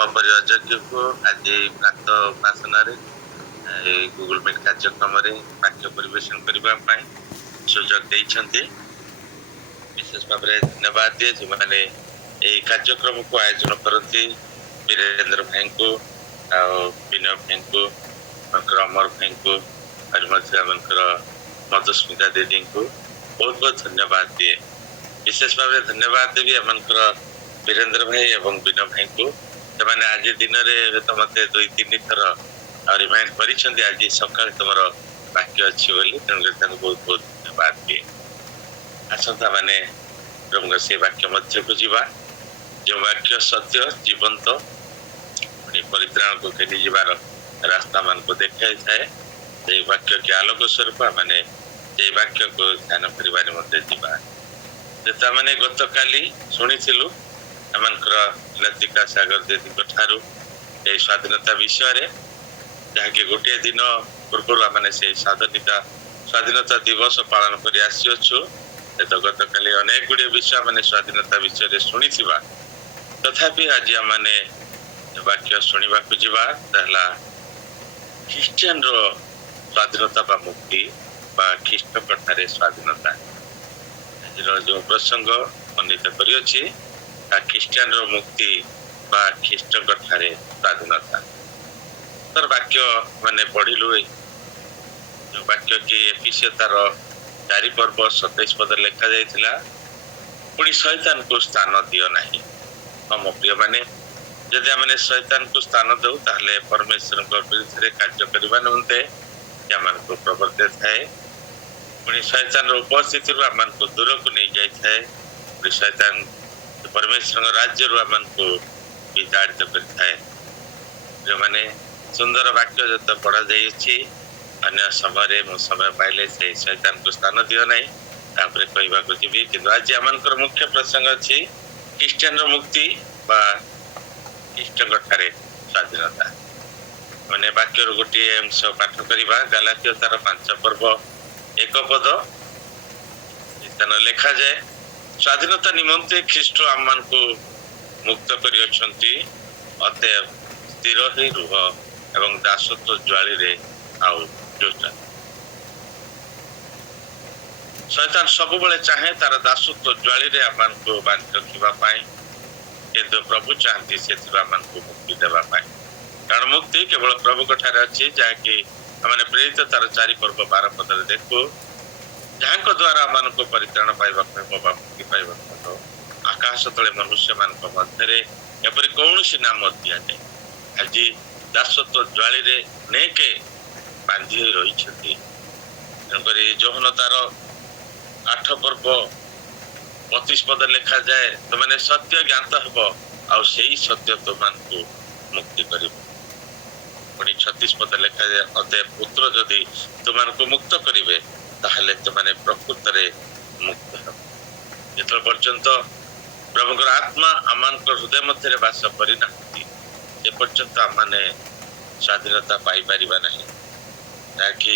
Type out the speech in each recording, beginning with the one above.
ମୋ ପରିଯୋଜକଙ୍କୁ ଆଜି ପ୍ରାତ ଉପାସନାରେ Google meet କାର୍ଯ୍ୟକ୍ରମରେ ବାକ୍ୟ ପରିବେଷଣ କରିବା ପାଇଁ ସୁଯୋଗ ଦେଇଛନ୍ତି। ବିଶେଷ ଭାବରେ ଧନ୍ୟବାଦ ଦିଏ ଯେଉଁମାନେ ଏହି କାର୍ଯ୍ୟକ୍ରମକୁ ଆୟୋଜନ କରନ୍ତି, ବୀରେନ୍ଦ୍ର ଭାଇଙ୍କୁ ଆଉ ବିନୟ ଭାଇଙ୍କୁ, ଅମର ଭାଇଙ୍କୁ, ହରିମଝିଆଙ୍କର ମଧୁସ୍ମିତା ଦିଦିଙ୍କୁ ବହୁତ ବହୁତ ଧନ୍ୟବାଦ ଦିଏ। ବିଶେଷ ଭାବରେ ଧନ୍ୟବାଦ ଦେବି ଏମାନଙ୍କର ବୀରେନ୍ଦ୍ର ଭାଇ ଏବଂ ବିନୟ ଭାଇଙ୍କୁ, ସେମାନେ ଆଜି ଦିନରେ ତ ମତେ 2-3 ଥର ରିମାଇଣ୍ଡ କରିଛନ୍ତି ଆଜି ସକାଳେ ତୁମର ବାକ୍ୟ ଅଛି ବୋଲି, ତେଣୁକରି ତାଙ୍କୁ ବହୁତ ବହୁତ ଧନ୍ୟବାଦ ଦିଏ। ଆସନ୍ତା ମାନେ ପ୍ରଭୁଙ୍କ ସେ ବାକ୍ୟ ମଧ୍ୟକୁ ଯିବା, ଯେଉଁ ବାକ୍ୟ ସତ୍ୟ ଜୀବନ୍ତ ପରିତ୍ରାଣକୁ ଘେନି ଯିବାର ରାସ୍ତା ମାନଙ୍କୁ ଦେଖାଇଥାଏ, ସେଇ ବାକ୍ୟ କି ଆଲୋକ ସ୍ୱରୂପ ମାନେ ସେଇ ବାକ୍ୟକୁ ଧ୍ୟାନ କରିବା ନିମନ୍ତେ ଯିବା। ଯେତେମାନେ ଗତକାଲି ଶୁଣିଥିଲୁ ଏମାନଙ୍କର ଲତିକା ସାଗର ଦିଦିଙ୍କ ଠାରୁ ଏହି ସ୍ୱାଧୀନତା ବିଷୟରେ, ଯାହାକି ଗୋଟିଏ ଦିନ ପୂର୍ବରୁ ଆମେ ସେଇ ସ୍ୱାଧୀନତା ଦିବସ ପାଳନ କରି ଆସିଅଛୁ। ଗତକାଲି ଅନେକ ଗୁଡ଼ିଏ ବିଷୟ ମାନେ ସ୍ୱାଧୀନତା ବିଷୟରେ ଶୁଣିଥିବା, ତଥାପି ଆଜି ଆମେ ବାକ୍ୟ ଶୁଣିବାକୁ ଯିବା ହେଲା ଖ୍ରୀଷ୍ଟିଆନର ସ୍ୱାଧୀନତା ବା ମୁକ୍ତି ବା ଖ୍ରୀଷ୍ଟଙ୍କ ଠାରେ ସ୍ୱାଧୀନତା। ଆଜିର ଯେଉଁ ପ୍ରସଙ୍ଗ ବର୍ଣ୍ଣିତ କରିଅଛି ତାହା ଖ୍ରୀଷ୍ଟିଆନର ମୁକ୍ତି ବା ଖ୍ରୀଷ୍ଟଙ୍କ ଠାରେ ସ୍ୱାଧୀନତା। ତାର ବାକ୍ୟ ମାନେ ପଢିଲୁ, ଯେଉଁ ବାକ୍ୟ କି ଏଫିସିୟ ତାର 4 ପର୍ବ 27 ପଦରେ ଲେଖା ଯାଇଥିଲା, ପୁଣି ଶୈତାନକୁ ସ୍ଥାନ ଦିଅ ନାହିଁ। ମୋ ପ୍ରିୟ ମାନେ, ଯଦି ଆମେ ଶୈତାନକୁ ସ୍ଥାନ ଦେଉ ତାହେଲେ ପରମେଶ୍ୱରଙ୍କ ବିରୁଦ୍ଧରେ କାର୍ଯ୍ୟ କରିବା ନିମନ୍ତେ ଆମମାନଙ୍କୁ ପ୍ରବର୍ତ୍ତିତ ଥାଏ। ପୁଣି ଶୈତାନର ଉପସ୍ଥିତିରୁ ଆମମାନଙ୍କୁ ଦୂରକୁ ନେଇଯାଇଥାଏ। ପୁଣି ଶୈତାନ ପରମେଶ୍ୱରଙ୍କ ରାଜ୍ୟରୁ ଆମମାନଙ୍କୁ ବିତାଡ଼ିତ କରିଥାଏ। ଯେଉଁମାନେ ସୁନ୍ଦର ବାକ୍ୟ ଯେତେ ପଢ଼ାଯାଇଅଛି, ଅନ୍ୟ ସମୟରେ ମୁଁ ସମୟ ପାଇଲେ ସେଇ ଶୈତାନକୁ ସ୍ଥାନ ଦିଅ ନାହିଁ ତାପରେ କହିବାକୁ ଯିବି। କିନ୍ତୁ ଆଜି ଆମଙ୍କର ମୁଖ୍ୟ ପ୍ରସଙ୍ଗ ଅଛି ଖ୍ରୀଷ୍ଟିଆନର ମୁକ୍ତି ବା ଖ୍ରୀଷ୍ଟଙ୍କ ଠାରେ ସ୍ୱାଧୀନତା। ମାନେ ବାକ୍ୟରୁ ଗୋଟିଏ ଅଂଶ ପାଠ କରିବା, ଗାଲାତୀୟ ତାର 5 ପର୍ବ 1 ପଦ। ସ୍ଥାନ ଲେଖାଯାଏ, ସ୍ୱାଧୀନତା ନିମନ୍ତେ ଖ୍ରୀଷ୍ଟ ଆମମାନଙ୍କୁ ମୁକ୍ତ କରିଅଛନ୍ତି, ଅତଏବ ସ୍ଥିର ହୋଇ ରୁହ ଏବଂ ଦାସତ୍ୱ ଜ୍ୱାଳିରେ ଆଉ ଯୋଜନା। ଶୈତାନ ସବୁବେଳେ ଚାହେଁ ତାର ଦାସତ୍ୱ ଜ୍ୱାଳିରେ ଆମମାନଙ୍କୁ ବାନ୍ଧି ରଖିବା ପାଇଁ, କିନ୍ତୁ ପ୍ରଭୁ ଚାହାନ୍ତି ସେଥିରୁ ଆମମାନଙ୍କୁ ମୁକ୍ତି ଦେବା ପାଇଁ। କାରଣ ମୁକ୍ତି କେବଳ ପ୍ରଭୁଙ୍କ ଠାରେ ଅଛି, ଯାହାକି ଆମେ ପ୍ରେରିତ ତାର 4 ପର୍ବ 12 ପଦରେ ଦେଖୁ, ଯାହାଙ୍କ ଦ୍ୱାରା ଆମମାନଙ୍କୁ ପରିତ୍ରାଣ ପାଇବାକୁ ହେବ ବା ମୁକ୍ତି ପାଇବାକୁ ହେବ। ଆକାଶ ତଳେ ମନୁଷ୍ୟମାନଙ୍କ ମଧ୍ୟରେ ଏପରି କୌଣସି ନାମ ଦିଆଯାଏ। ଆଜି ଦାସତ୍ୱ ଜ୍ୱାଳିରେ ଅନେକ ବାନ୍ଧି ହୋଇ ରହିଛନ୍ତି। ତେଣୁକରି ଯୋହନ ତାର 8 ପର୍ବ 25 ପଦରେ ଲେଖାଯାଏ, ତୁମେ ସତ୍ୟ ଜ୍ଞାତ ହେବ ଆଉ ସେଇ ସତ୍ୟ ତୁମମାନଙ୍କୁ ମୁକ୍ତି କରିବ। ପୁଣି 36 ପଦରେ ଲେଖାଯାଏ, ଅତଏବ ପୁତ୍ର ଯଦି ତୁମମାନଙ୍କୁ ମୁକ୍ତ କରିବେ ତାହେଲେ ତୁମେ ପ୍ରକୃତରେ ମୁକ୍ତ ହେବ। ଯେତେବେଳେ ପର୍ଯ୍ୟନ୍ତ ପ୍ରଭୁଙ୍କର ଆତ୍ମା ଆମମାନଙ୍କ ହୃଦୟ ମଧ୍ୟରେ ବାସ କରିନାହାନ୍ତି, ସେ ପର୍ଯ୍ୟନ୍ତ ଆମେ ସ୍ୱାଧୀନତା ପାଇପାରିବା ନାହିଁ। ଯାହାକି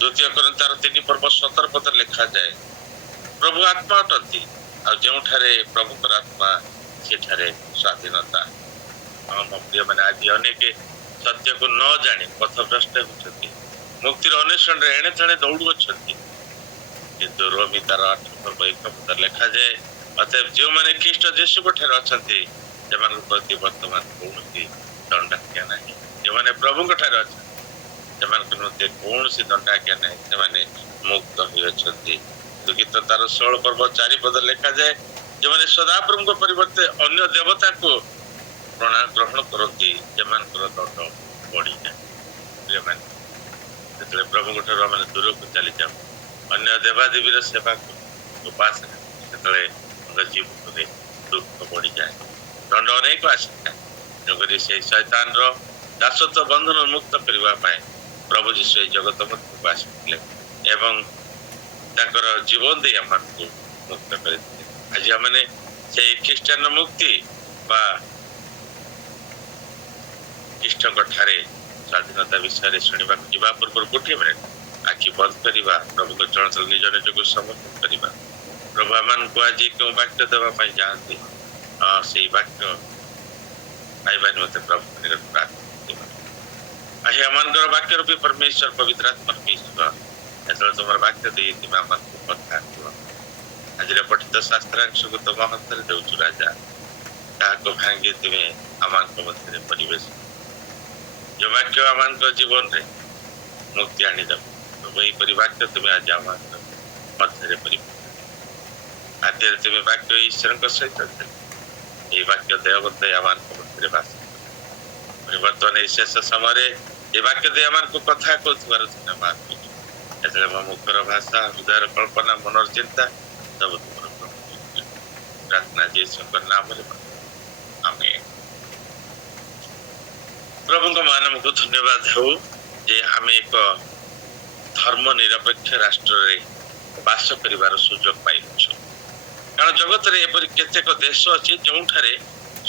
2 କୋରିନ୍ଥର 3 ପର୍ବ 17 ପଦରେ ଲେଖାଯାଏ, ପ୍ରଭୁ ଆତ୍ମା ଅଟନ୍ତି ଆଉ ଯେଉଁଠାରେ ପ୍ରଭୁଙ୍କର ଆତ୍ମା ସେଠାରେ ସ୍ୱାଧୀନତା। ଆମ ପ୍ରିୟ ମାନେ, ଆଜି ଅନେକ ସତ୍ୟକୁ ନ ଜାଣି ପଥଭ୍ରଷ୍ଟ ହେଉଛନ୍ତି, ମୁକ୍ତିର ଅନ୍ୱେଷଣରେ ଏଣେ ତେଣେ ଦୌଡୁଅଛନ୍ତି। କିନ୍ତୁ ରୋମୀ ତାର 8 ପର୍ବ 1 ପଦରେ ଲେଖାଯାଏ, ଅତଏବ ଯେଉଁମାନେ ଖ୍ରୀଷ୍ଟ ଯୀଶୁଙ୍କ ଠାରେ ଅଛନ୍ତି ସେମାନଙ୍କ ପ୍ରତି ବର୍ତ୍ତମାନ କୌଣସି ଦଣ୍ଡାଜ୍ଞା ନାହିଁ। ଯେଉଁମାନେ ପ୍ରଭୁଙ୍କ ଠାରେ ଅଛନ୍ତି ସେମାନଙ୍କ ନିମନ୍ତେ କୌଣସି ଦଣ୍ଡାଜ୍ଞା ନାହିଁ, ସେମାନେ ମୁକ୍ତ ହୋଇଅଛନ୍ତି। ଗୀତ ତାର 16 ପର୍ବ 4 ପଦରେ ଲେଖାଯାଏ, ଯେଉଁମାନେ ସଦାପ୍ରଭୁଙ୍କ ପରିବର୍ତ୍ତେ ଅନ୍ୟ ଦେବତାକୁ ଗ୍ରହଣ କରନ୍ତି ସେମାନଙ୍କର ଦଣ୍ଡ ବଢିଯାଏ। ଯେତେବେଳେ ପ୍ରଭୁଙ୍କ ଠାରୁ ଆମେ ଦୂରକୁ ଚାଲିଯାଉ, ଅନ୍ୟ ଦେବାଦେବୀର ସେବା ଉପାସନା, ସେତେବେଳେ ଜୀବନରେ ଦୁଃଖ ବଢିଯାଏ, ଦଣ୍ଡ ଅନେକ ଆସିଥାଏ। ତେଣୁକରି ସେଇ ଶୈତାନର ଦାସତ୍ୱ ବନ୍ଧନ ମୁକ୍ତ କରିବା ପାଇଁ ପ୍ରଭୁ ଯୀଶୁ ଏହି ଜଗତ ମଧ୍ୟକୁ ଆସିଥିଲେ ଏବଂ ତାଙ୍କର ଜୀବନ ଦେଇ ଆମମାନଙ୍କୁ ମୁକ୍ତ କରିଥିଲେ। ଆଜି ଆମେ ସେଇ ଖ୍ରୀଷ୍ଟିଆନର ମୁକ୍ତି ବା ଖ୍ରୀଷ୍ଟଙ୍କ ଠାରେ ସ୍ୱାଧୀନତା ବିଷୟରେ ଶୁଣିବାକୁ ଯିବା ପୂର୍ବରୁ ଗୋଟିଏ ମିନିଟ୍ ଆଖି ବନ୍ଦ କରିବା, ପ୍ରଭୁଙ୍କ ଚରଣରେ ନିଜ ନିଜକୁ ସମର୍ପଣ କରିବା। ପ୍ରଭୁ ଆମମାନଙ୍କୁ ଆଜି କେଉଁ ବାକ୍ୟ ଦେବା ପାଇଁ ଯାଆନ୍ତି, ସେଇ ବାକ୍ୟ पाइबा निमंते प्रभु निकट प्रार्थना आही अमानकर वाक्य रूपी परमेश्वर पवित्र आत्मा ईश्वर एतले तुमर वाक्य देई तिमा मन को कथा दियो आज रे पठित शास्त्रांश को तुम हस्ते देउछु राजा ताको भांगी तिमे अमान को मध्य परिवेश जो वाक्य अमान को जीवन रे मुक्ति आनी दब तो वही परिवाक्य तुम्हें आज अमान मध्य परिवेश आद्य तुम्हें वाक्य ईश्वर को सहित ये वाक्य देवते अमान को मध्य वास परिवर्तन शेष समय ये वाक्य दे अमान को कथा को धन्यवाद एतले मुखर भाषा हृदय कल्पना मनर चिंता सब तुम प्रार्थना यीशु के नाम रे आमेन। प्रभु को मान को धन्यवाद हो जे आम एक धर्म निरपेक्ष राष्ट्र रे वास करिवार सुযোଗ पाइछु कारण जगत रे एपरि केतेक देश अछि जोंठारे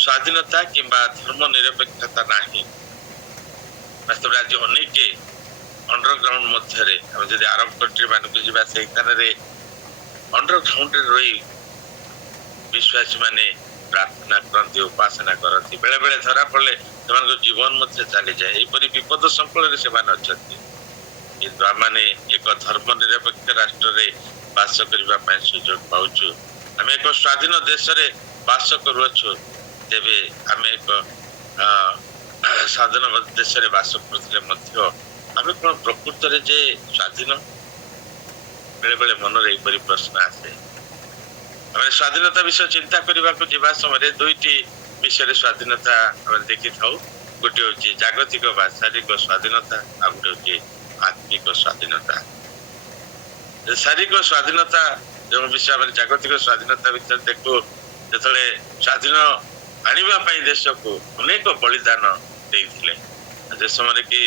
स्वाधीनता किंबा धर्म निरपेक्षता नाही वास्तव राज्य अनेक अंडरग्राउंड मध्य रे हम जदि अरब कंट्री मान को जिबा से स्थान रे अंडरग्राउंड रे रही विश्वासी माने प्रार्थना करती उपासना करती बेले बेले धरा पड़े से जीवन मध्य चली जाए यहपरि विपद संकल से किंतु आमने एक धर्म निरपेक्ष राष्ट्र रे वास करने सुযোଗ पाउछु आम एक स्वाधीन देश रे वास करुछु तेबे आम एक स्वाधीन देश रे वास करथिले मध्य आम कोन प्रकृत रे जे स्वाधीन बेले बेले मन रे यहपरि प्रश्न आसे आम स्वाधीनता विषय चिंता करने को जीवा समय दुईटी विषय स्वाधीनता आम देखी था गोटे हूँ जागतिक बा शारीरिक स्वाधीनता आ गोटे हूँ आत्मिक स्वाधीनता शारीरिक स्वाधीनता जो विषय आम जागतिक स्वाधीनता भर देखू जो स्वाधीन आने देश को अनेक बलिदान देते जे समय कि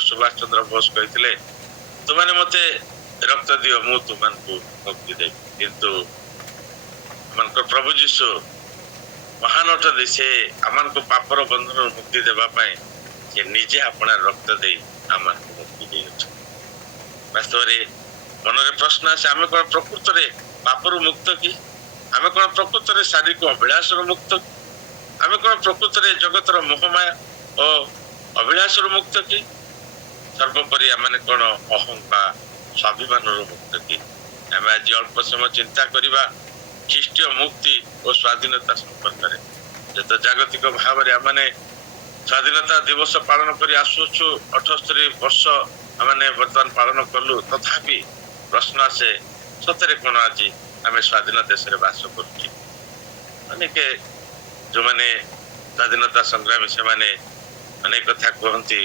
सुभाष चंद्र बोस कहते तुमने मते रक्त दियो मु तुमको मुक्ति देवी किंतु प्रभु जीशु महान अटते से आम को पापर बंधन मुक्ति देवाई से निजे अपना रक्त दे आम मुक्ति दे वास्तव में मन में प्रश्न आसे आम कौन प्रकृत में पापर मुक्त कि आम कौन प्रकृत में शारीरिक अभिलाष मुक्त आम कौन प्रकृत में जगतर मोहमाया और अभिलाष मुक्त कि सर्वोपरि आम कौन अहंका स्वाभिमान मुक्त कि आम आज अल्प समय चिंता करवा ख्रीष्टीय मुक्ति और स्वाधीनता संपर्क में जो जागतिक भाव में आमने स्वाधीनता दिवस पालन कर आसुछु 78 वर्ष आमने वर्तमान पालन कलु तथापि प्रश्न आसे सतरे कौन आज आम स्वाधीन देश में बास कर अनेक जो मैंने स्वाधीनता संग्रामी से माने अनेक कथा कहती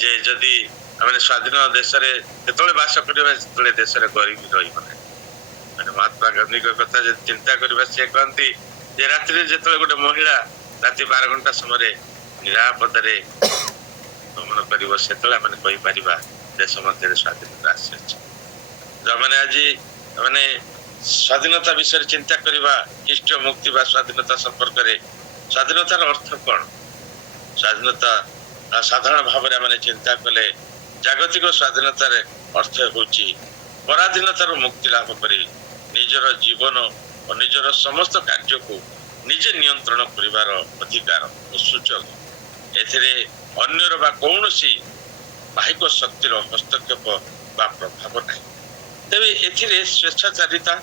जे जदि आम स्वाधीन देश में बास कर देश में गरीबी रही महात्मा गांधी कथा चिंता करवा सी कहती जे रात्रि जो गोटे महिला राति 12 घंटा समय निरापद भ्रमण कर देश मध्य स्वाधीनता आसी जो मैंने आज मैंने स्वाधीनता विषय चिंता करवा ख्रीष्टीय मुक्ति बा स्वाधीनता संपर्क में स्वाधीनतार अर्थ कौन स्वाधीनता साधारण भाव में चिंता कले जागतिक स्वाधीनतार अर्थ हूँ पराधीनतार मुक्ति लाभ कर निजर जीवन और निजर समस्त कार्य को निजे नियंत्रण करिवार अधिकार और सुযোଗ एथिरे अन्यर बा कौनसी बाहिक शक्तिर हस्तक्षेप बा प्रभाव नहीं तेरे एथिरे स्वेच्छाचारिता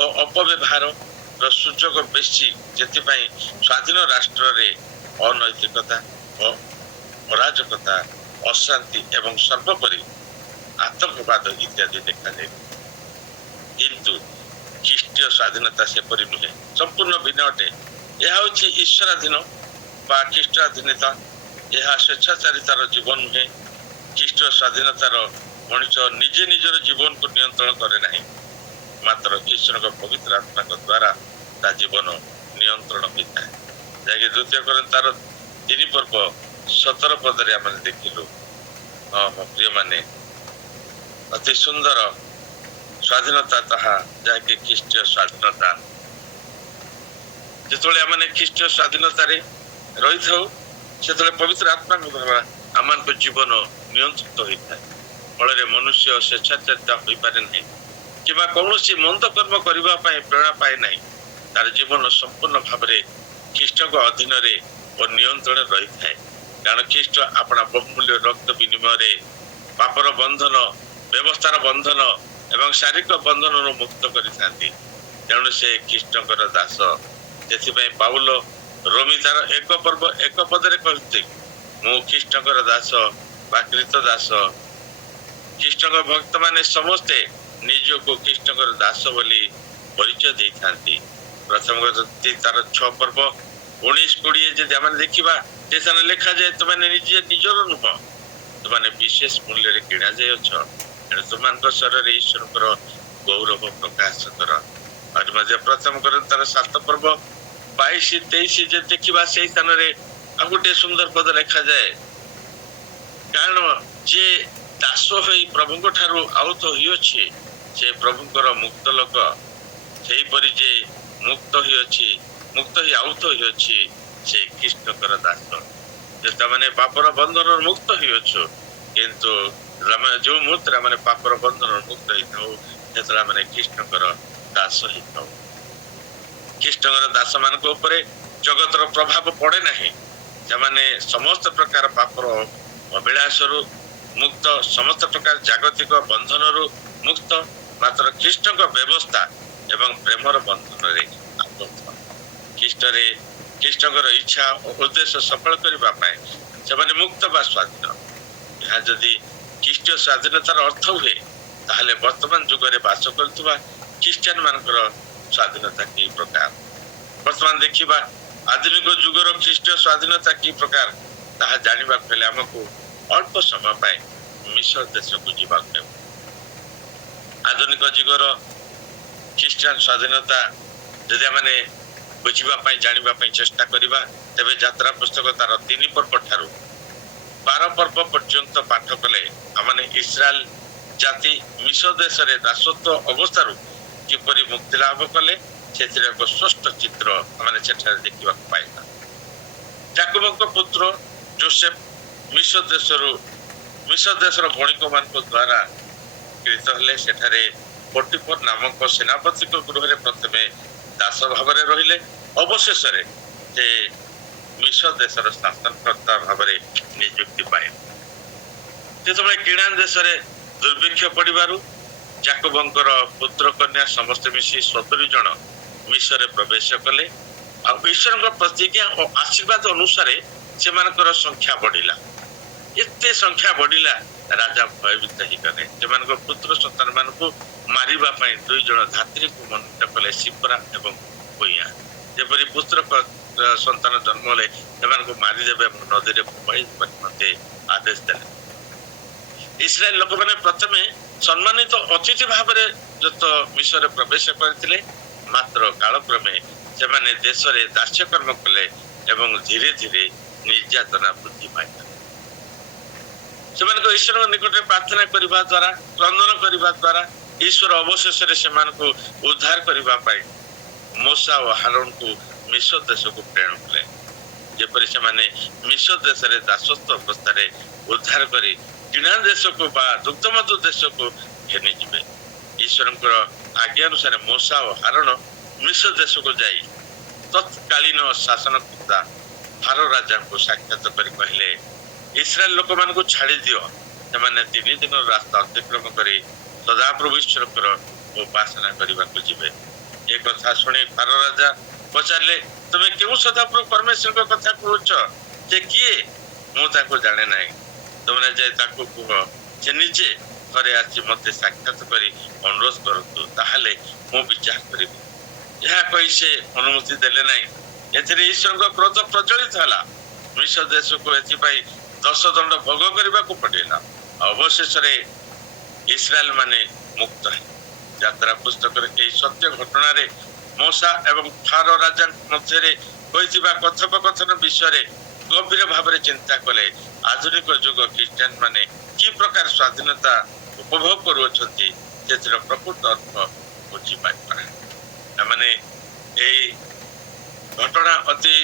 और अपव्यवहार सुযোଗ बेसी जेतिपाई स्वाधीन राष्ट्र रे अनैतिकता और अराजकता अशांति एवं सर्वोपरि आतंकवाद इत्यादि देखा जाए किंतु ख्रीष्टीय स्वाधीनता से परि नुहे संपूर्ण भिन्न अटे यह हूँ ईश्वराधीन बा ख्रीष्टाधीनता यह स्वेच्छाचारितार जीवन नुहे ख्रीष्टीय स्वाधीनतार मनुष्य निजे निजर जीवन को नियंत्रण करे नहीं मात्र ईश्वर पवित्र आत्मा द्वारा ता जीवन नियंत्रण होता है जैसे द्वितीय कोरिन्थर 3 पर्व 17 पदरे आम देखिलु मो प्रिय माने अति सुंदर स्वाधीनता ताहा जहाँकि ख्रीष्टीय स्वाधीनता जो आम ख्रीष्टीय स्वाधीनता रही था से पवित्र आत्मा द्वारा आम जीवन नियंत्रित होता है फल मनुष्य स्वेच्छाचारिता हो पारे नहीं कि कौन मंद कर्म करने प्रेरणा पाए ना तार जीवन संपूर्ण भाव ख्रीष्ट अधीन ଓ ନିୟନ୍ତ୍ରଣ ରହିଥାଏ। କାରଣ ଖ୍ରୀଷ୍ଟ ଆପଣା ବହୁମୂଲ୍ୟ ରକ୍ତ ବିନିମୟରେ ପାପର ବନ୍ଧନ, ବ୍ୟବସ୍ଥାର ବନ୍ଧନ ଏବଂ ଶାରୀରିକ ବନ୍ଧନରୁ ମୁକ୍ତ କରିଥାନ୍ତି। ତେଣୁ ସେ ଖ୍ରୀଷ୍ଟଙ୍କର ଦାସ। ସେଥିପାଇଁ ପାଉଲ ରୋମୀ ତାର ଏକ ପଦରେ କହିଛି, ମୁଁ ଖ୍ରୀଷ୍ଟଙ୍କର ଦାସ ବା କ୍ରୀତ ଦାସ। ଖ୍ରୀଷ୍ଟଙ୍କ ଭକ୍ତମାନେ ସମସ୍ତେ ନିଜକୁ ଖ୍ରୀଷ୍ଟଙ୍କର ଦାସ ବୋଲି ପରିଚୟ ଦେଇଥାନ୍ତି। ପ୍ରଥମ ତାର 6 ପର୍ବ 19-20 ଯଦି ଆମେ ଦେଖିବା, ସେଠାରେ ଲେଖାଯାଏ, ତୁମାନେ ନିଜର ନୁହଁ, ତୁମାନେ ବିଶେଷ ମୂଲ୍ୟରେ କିଣା ଯାଇଅଛ, ତେଣୁ ତୁମାନଙ୍କ ସ୍ୱରରେ ଈଶ୍ୱରଙ୍କର ଗୌରବ ପ୍ରକାଶ କର। ଆହୁରି ମଧ୍ୟ ପ୍ରଥମ ତାର 7 ପର୍ବ 22-23 ଯଦି ଦେଖିବା, ସେଇ ସ୍ଥାନରେ ଆଉ ଗୋଟିଏ ସୁନ୍ଦର ପଦ ଲେଖାଯାଏ, କାରଣ ଯେ ଦାସ ହୋଇ ପ୍ରଭୁଙ୍କ ଠାରୁ ଆହୁତ ହୋଇଅଛି, ସେ ପ୍ରଭୁଙ୍କର ମୁକ୍ତ ଲୋକ। ସେହିପରି ଯେ ମୁକ୍ତ ହୋଇ ଆହୁତ ହୋଇଅଛି, ସେ ଖ୍ରୀଷ୍ଟଙ୍କର ଦାସ। ଯେତେମାନେ ପାପର ବନ୍ଧନରୁ ମୁକ୍ତ ହୋଇଅଛୁ, କିନ୍ତୁ ଯେଉଁ ମୁହୂର୍ତ୍ତରେ ଆମେ ପାପର ବନ୍ଧନରୁ ମୁକ୍ତ ହେଇଥାଉ, ସେତେବେଳେ ଆମେ ଖ୍ରୀଷ୍ଟଙ୍କର ଦାସ ହେଇଥାଉ। ଖ୍ରୀଷ୍ଟଙ୍କର ଦାସ ମାନଙ୍କ ଉପରେ ଜଗତର ପ୍ରଭାବ ପଡେ ନାହିଁ। ସେମାନେ ସମସ୍ତ ପ୍ରକାର ପାପର ଅଭିଳାଷରୁ ମୁକ୍ତ, ସମସ୍ତ ପ୍ରକାର ଜାଗତିକ ବନ୍ଧନରୁ ମୁକ୍ତ, ମାତ୍ର ଖ୍ରୀଷ୍ଟଙ୍କ ବ୍ୟବସ୍ଥା ଏବଂ ପ୍ରେମର ବନ୍ଧନରେ ଆବଦ୍ଧ। ଖ୍ରୀଷ୍ଟଙ୍କର ଇଚ୍ଛା ଓ ଉଦ୍ଦେଶ୍ୟ ସଫଳ କରିବା ପାଇଁ ସେମାନେ ମୁକ୍ତ ବା ସ୍ୱାଧୀନ। ଏହା ଯଦି ଖ୍ରୀଷ୍ଟୀୟ ସ୍ୱାଧୀନତାର ଅର୍ଥ ହୁଏ, ତାହେଲେ ବର୍ତ୍ତମାନ ଯୁଗରେ ବାସ କରୁଥିବା ଖ୍ରୀଷ୍ଟିଆନ ମାନଙ୍କର ସ୍ୱାଧୀନତା କି ପ୍ରକାର? ବର୍ତ୍ତମାନ ଦେଖିବା ଆଧୁନିକ ଯୁଗର ଖ୍ରୀଷ୍ଟୀୟ ସ୍ୱାଧୀନତା କି ପ୍ରକାର, ତାହା ଜାଣିବାକୁ ହେଲେ ଆମକୁ ଅଳ୍ପ ସମୟ ପାଇଁ ମିଶର ଦେଶକୁ ଯିବାକୁ ହେବ। ଆଧୁନିକ ଯୁଗର ଖ୍ରୀଷ୍ଟିଆନ ସ୍ୱାଧୀନତା ଯଦି ଆମେ ବୁଝିବା ପାଇଁ, ଜାଣିବା ପାଇଁ ଚେଷ୍ଟା କରିବା, ତେବେ ଯାତ୍ରା ପୁସ୍ତକ ତାର 3 ପର୍ବ ଠାରୁ 12 ପର୍ବ ପର୍ଯ୍ୟନ୍ତ ପାଠ କଲେ ଆମେ ଇସ୍ରାଏଲ ଜାତି ମିଶର ଦେଶରେ ଦାସତ୍ୱ ଅବସ୍ଥାରୁ କିପରି ମୁକ୍ତି ଲାଭ କଲେ, ସେଥିରେ ଏକ ସ୍ପଷ୍ଟ ଚିତ୍ର ଆମେ ସେଠାରେ ଦେଖିବାକୁ ପାଇବା। ଯାକୋବଙ୍କ ପୁତ୍ର ଯୋସେଫ ମିଶର ଦେଶର ବଣିକ ମାନଙ୍କ ଦ୍ୱାରା କ୍ରୀତ ହେଲେ। ସେଠାରେ ପୋଟିଫର ନାମକ ସେନାପତିଙ୍କ ଗୃହରେ ପ୍ରଥମେ ଦାସ ଭାବରେ ରହିଲେ। ଅବଶେଷରେ ସେ ମିଶର ଦେଶର ଶାସନକର୍ତ୍ତା ଭାବରେ ନିଯୁକ୍ତି ପାଇଲେ। ଯେତେବେଳେ କିଣାନ ଦେଶରେ ଦୁର୍ଭିକ୍ଷ ପଡ଼ିବାରୁ ଯାକୋବଙ୍କର ପୁତ୍ର କନ୍ୟା ସମସ୍ତେ ମିଶି 70 ଜଣ ମିଶରରେ ପ୍ରବେଶ କଲେ। ଆଉ ଈଶ୍ୱରଙ୍କ ପ୍ରତିଜ୍ଞା ଓ ଆଶୀର୍ବାଦ ଅନୁସାରେ ସେମାନଙ୍କର ସଂଖ୍ୟା ବଢିଲା। ଏତେ ସଂଖ୍ୟା ବଢିଲା, ରାଜା ଭୟଭୀତ ହେଇଗଲେ। ସେମାନଙ୍କ ପୁତ୍ର ସନ୍ତାନ ମାନଙ୍କୁ ମାରିବା ପାଇଁ 2 ଜଣ ଧାତ୍ରୀଙ୍କୁ ମନୋନୀତ କଲେ, ସିପରା ଏବଂ କୁଇଁଆ। ଯେପରି ପୁତ୍ର ସନ୍ତାନ ଜନ୍ମ ହେଲେ ସେମାନଙ୍କୁ ମାରିଦେବେ ଏବଂ ନଦୀରେ ଫୋପାଡ଼ି ମୋତେ ଆଦେଶ ଦେଲେ। ଇସ୍ରାଏଲ ଲୋକମାନେ ପ୍ରଥମେ ସମ୍ମାନିତ ଅତିଥି ଭାବରେ ମିଶରରେ ପ୍ରବେଶ କରିଥିଲେ, ମାତ୍ର କାଳକ୍ରମେ ସେମାନେ ଦେଶରେ ଦାସ୍ୟକର୍ମ କଲେ ଏବଂ ଧୀରେ ଧୀରେ ନିର୍ଯାତନା ବୃଦ୍ଧି ପାଇଲା। ସେମାନଙ୍କ ଈଶ୍ୱରଙ୍କ ନିକଟରେ ପ୍ରାର୍ଥନା କରିବା ଦ୍ୱାରା, କ୍ରନ୍ଦନ କରିବା ଦ୍ୱାରା ଈଶ୍ୱର ଅବଶେଷରେ ସେମାନଙ୍କୁ ଉଦ୍ଧାର କରିବା ପାଇଁ ମୋଶା ଓ ହାରୋନଙ୍କୁ ମିଶର ଦେଶକୁ ପ୍ରେରଣ କଲେ। ଯେପରି ସେମାନେ ମିଶର ଦେଶରେ ଦାସତ୍ୱ ଅବସ୍ଥାରେ ଉଦ୍ଧାର କରି କିଣା ଦେଶକୁ ବା ଦୁଗ୍ଧମଧୁ ଦେଶକୁ ଘେନିଯିବେ। ଈଶ୍ୱରଙ୍କର ଆଜ୍ଞା ଅନୁସାରେ ମୋଶା ଓ ହାରୋନ ମିଶର ଦେଶକୁ ଯାଇ ତତ୍କାଳୀନ ଶାସନକର୍ତ୍ତା ଫାରୋ ରାଜାଙ୍କୁ ସାକ୍ଷାତ କରି କହିଲେ, ଇସ୍ରାଏଲ ଲୋକମାନଙ୍କୁ ଛାଡ଼ି ଦିଅ। ସେମାନେ 3 ଦିନର ରାସ୍ତା ଅତିକ୍ରମ କରି ସଦାପ୍ରଭୁ ଈଶ୍ୱରଙ୍କର ଉପାସନା କରିବାକୁ ଯିବେ। ଏ କଥା ଶୁଣି ଫାରୋ ରାଜା ପଚାରିଲେ, ତୁମେ କେଉଁ ସଦାପ୍ରଭୁ ପରମେଶ୍ୱରଙ୍କ କଥା କହୁଛ? ସେ କିଏ? ମୁଁ ତାଙ୍କୁ ଜାଣେ ନାହିଁ। ତୁମେ ଯାଇ ତାଙ୍କୁ କୁହ, ସେ ନିଜେ ଘରେ ଆସି ମୋତେ ସାକ୍ଷାତ କରି ଅନୁରୋଧ କରନ୍ତୁ, ତାହେଲେ ମୁଁ ବିଚାର କରିବି। ଏହା କହି ସେ ଅନୁମତି ଦେଲେ ନାହିଁ। ଏଥିରେ ଈଶ୍ୱରଙ୍କ କ୍ରୋଧ ପ୍ରଜ୍ୱଳିତ ହେଲା। ମିଶର ଦେଶକୁ ଏଥିପାଇଁ 10 ଦଣ୍ଡ ଭୋଗ କରିବାକୁ ପଡ଼ିଲା। ଅବଶେଷରେ ଇସ୍ରାଏଲ ମାନେ ମୁକ୍ତ ହେଲେ। ଯାତ୍ରା ପୁସ୍ତକରେ ଏହି ସତ୍ୟ ଘଟଣାରେ ମୋଶା ଏବଂ ଫାରୋ ରାଜାଙ୍କ ମଧ୍ୟରେ ହୋଇଥିବା କଥୋପକଥନ ବିଷୟରେ ଗଭୀର ଭାବରେ ଚିନ୍ତା କଲେ। ଆଧୁନିକ ଯୁଗ ଖ୍ରୀଷ୍ଟିଆନ ମାନେ କି ପ୍ରକାର ସ୍ୱାଧୀନତା ଉପଭୋଗ କରୁଅଛନ୍ତି, ସେଥିର ପ୍ରକୃତ ଅର୍ଥ ବୁଝିପାରିପାରେ। ସେମାନେ ଏହି ଘଟଣା ଅତି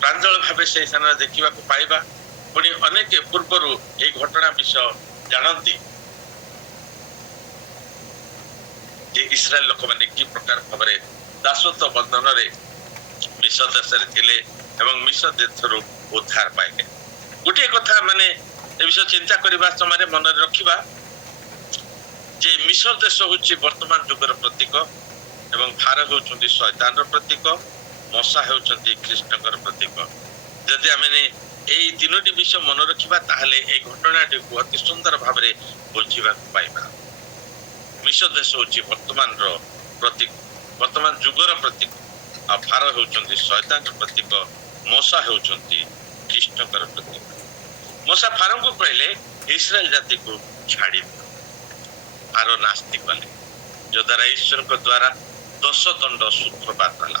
ପ୍ରାଞ୍ଜଳ ଭାବେ ସେହି ସ୍ଥାନରେ ଦେଖିବାକୁ ପାଇବା। ପୁଣି ଅନେକ ପୂର୍ବରୁ ଏହି ଘଟଣା ବିଷୟ ଜାଣନ୍ତି ଯେ ଇସ୍ରାଏଲ ଲୋକମାନେ କି ପ୍ରକାର ଭାବରେ ଦାସତ୍ୱ ବନ୍ଧନରେ ମିଶର ଦେଶରେ ଥିଲେ ଏବଂ ମିଶ୍ର ଦେଶରୁ ଉଦ୍ଧାର ପାଇଲେ। ଗୋଟିଏ କଥା ମାନେ ଏ ବିଷୟ ଚିନ୍ତା କରିବା ସମୟରେ ମନରେ ରଖିବା ଯେ ମିଶ୍ର ଦେଶ ହେଉଛି ବର୍ତ୍ତମାନ ଯୁଗର ପ୍ରତୀକ ଏବଂ ଫାର ହେଉଛନ୍ତି ଶୈତାନର ପ୍ରତୀକ, ମଶା ହେଉଛନ୍ତି ଖ୍ରୀଷ୍ଟଙ୍କର ପ୍ରତୀକ। ଯଦି ଆମେ ଏଇ ତିନୋଟି ବିଷୟ ମନେ ରଖିବା ତାହେଲେ ଏଇ ଘଟଣାଟିକୁ ଅତି ସୁନ୍ଦର ଭାବରେ ବୁଝିବାକୁ ପାଇବା। ମିଶ୍ର ଦେଶ ହେଉଛି ବର୍ତ୍ତମାନର ପ୍ରତୀକ, ବର୍ତ୍ତମାନ ଯୁଗର ପ୍ରତୀକ, ଆଉ ଫାର ହେଉଛନ୍ତି ଶୈତାନର ପ୍ରତୀକ, ମଶା ହେଉଛନ୍ତି ଖ୍ରୀଷ୍ଟଙ୍କର ପ୍ରତୀକ। ମଶା ଫାରଙ୍କୁ କହିଲେ ଇସ୍ରାଏଲ ଜାତିକୁ ଛାଡ଼ି ଦିଅ। ଫାର ନାସ୍ତି କଲେ, ଯଦ୍ୱାରା ଈଶ୍ୱରଙ୍କ ଦ୍ୱାରା 10 ଦଣ୍ଡ ସୂତ୍ରପାତ ହେଲା।